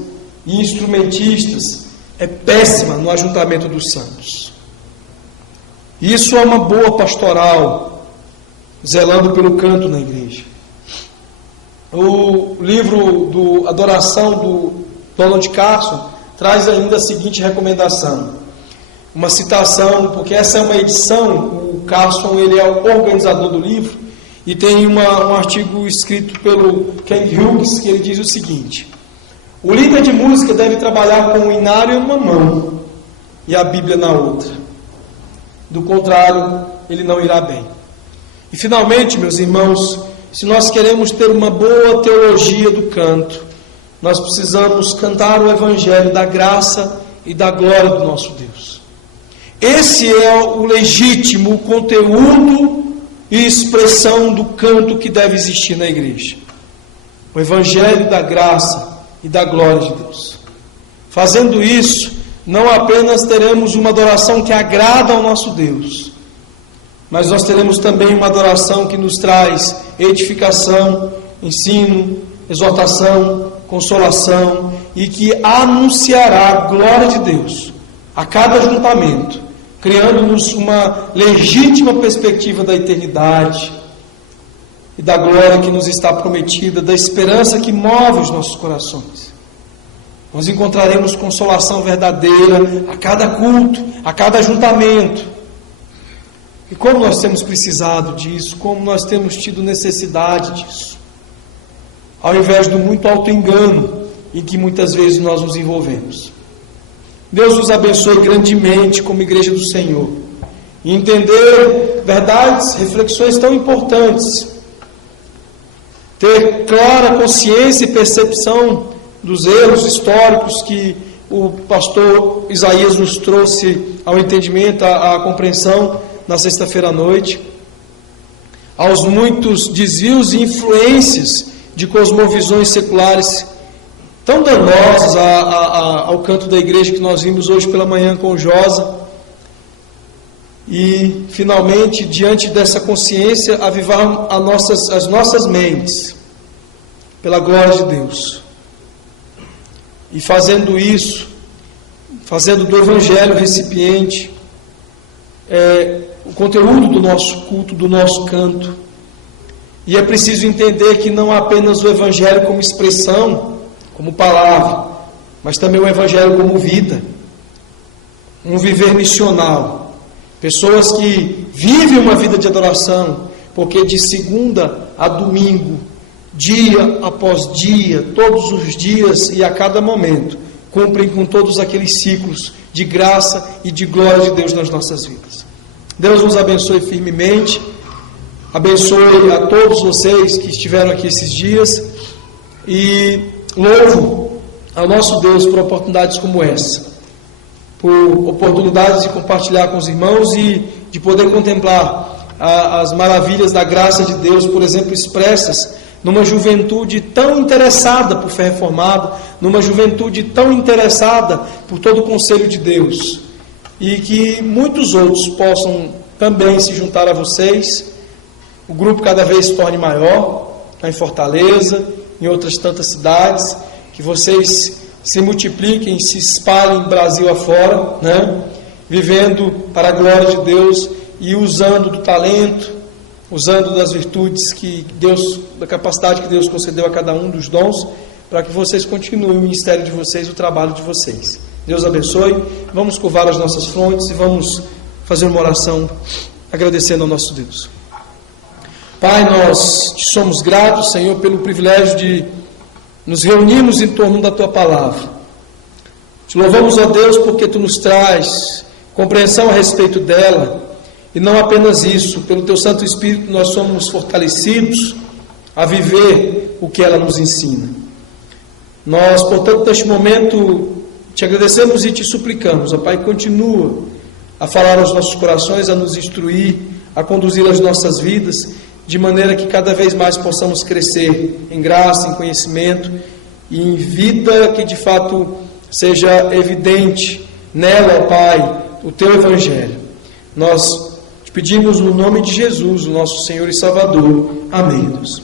e instrumentistas é péssima no ajuntamento dos santos. Isso é uma boa pastoral, zelando pelo canto na igreja. O livro do Adoração do Donald Carson traz ainda a seguinte recomendação, uma citação, porque essa é uma edição, o Carson ele é o organizador do livro, e tem um artigo escrito pelo Ken Hughes, que ele diz o seguinte: o líder de música deve trabalhar com o inário em uma mão e a Bíblia na outra. Do contrário, ele não irá bem. E finalmente, meus irmãos, se nós queremos ter uma boa teologia do canto, nós precisamos cantar o Evangelho da graça e da glória do nosso Deus. Esse é o legítimo conteúdo e expressão do canto que deve existir na igreja. O Evangelho da graça e da glória de Deus. Fazendo isso, não apenas teremos uma adoração que agrada ao nosso Deus, mas nós teremos também uma adoração que nos traz edificação, ensino, exortação, consolação, e que anunciará a glória de Deus a cada ajuntamento, criando-nos uma legítima perspectiva da eternidade e da glória que nos está prometida, da esperança que move os nossos corações. Nós encontraremos consolação verdadeira a cada culto, a cada ajuntamento. E como nós temos precisado disso, como nós temos tido necessidade disso, ao invés do muito auto-engano em que muitas vezes nós nos envolvemos. Deus nos abençoe grandemente como igreja do Senhor, e entender verdades, reflexões tão importantes, ter clara consciência e percepção dos erros históricos que o pastor Isaías nos trouxe ao entendimento, à compreensão na sexta-feira à noite, aos muitos desvios e influências de cosmovisões seculares tão danosas ao canto da igreja que nós vimos hoje pela manhã com o Josa, e finalmente, diante dessa consciência, avivar as nossas mentes pela glória de Deus. E fazendo isso, fazendo do Evangelho recipiente, o conteúdo do nosso culto, do nosso canto. E é preciso entender que não apenas o Evangelho como expressão, como palavra, mas também o Evangelho como vida, um viver missional. Pessoas que vivem uma vida de adoração, porque de segunda a domingo, dia após dia, todos os dias e a cada momento, cumprem com todos aqueles ciclos de graça e de glória de Deus nas nossas vidas. Deus nos abençoe firmemente, abençoe a todos vocês que estiveram aqui esses dias, e louvo ao nosso Deus por oportunidades como essa, por oportunidades de compartilhar com os irmãos e de poder contemplar as maravilhas da graça de Deus, por exemplo, expressas numa juventude tão interessada por fé reformada, numa juventude tão interessada por todo o conselho de Deus, e que muitos outros possam também se juntar a vocês, o grupo cada vez se torne maior, em Fortaleza, em outras tantas cidades, que vocês se multipliquem, se espalhem Brasil afora, né? Vivendo para a glória de Deus e usando do talento, usando das virtudes que Deus, da capacidade que Deus concedeu a cada um dos dons, para que vocês continuem o ministério de vocês, o trabalho de vocês. Deus abençoe. Vamos curvar as nossas frontes e vamos fazer uma oração agradecendo ao nosso Deus. Pai, nós te somos gratos, Senhor, pelo privilégio de nos reunirmos em torno da Tua Palavra. Te louvamos, ó Deus, porque Tu nos traz compreensão a respeito dela, e não apenas isso, pelo Teu Santo Espírito nós somos fortalecidos a viver o que ela nos ensina. Nós, portanto, neste momento, te agradecemos e te suplicamos, ó Pai, continua a falar aos nossos corações, a nos instruir, a conduzir as nossas vidas, de maneira que cada vez mais possamos crescer em graça, em conhecimento e em vida que de fato seja evidente nela, ó Pai, o Teu Evangelho. Nós te pedimos no nome de Jesus, o nosso Senhor e Salvador. Amém, Deus.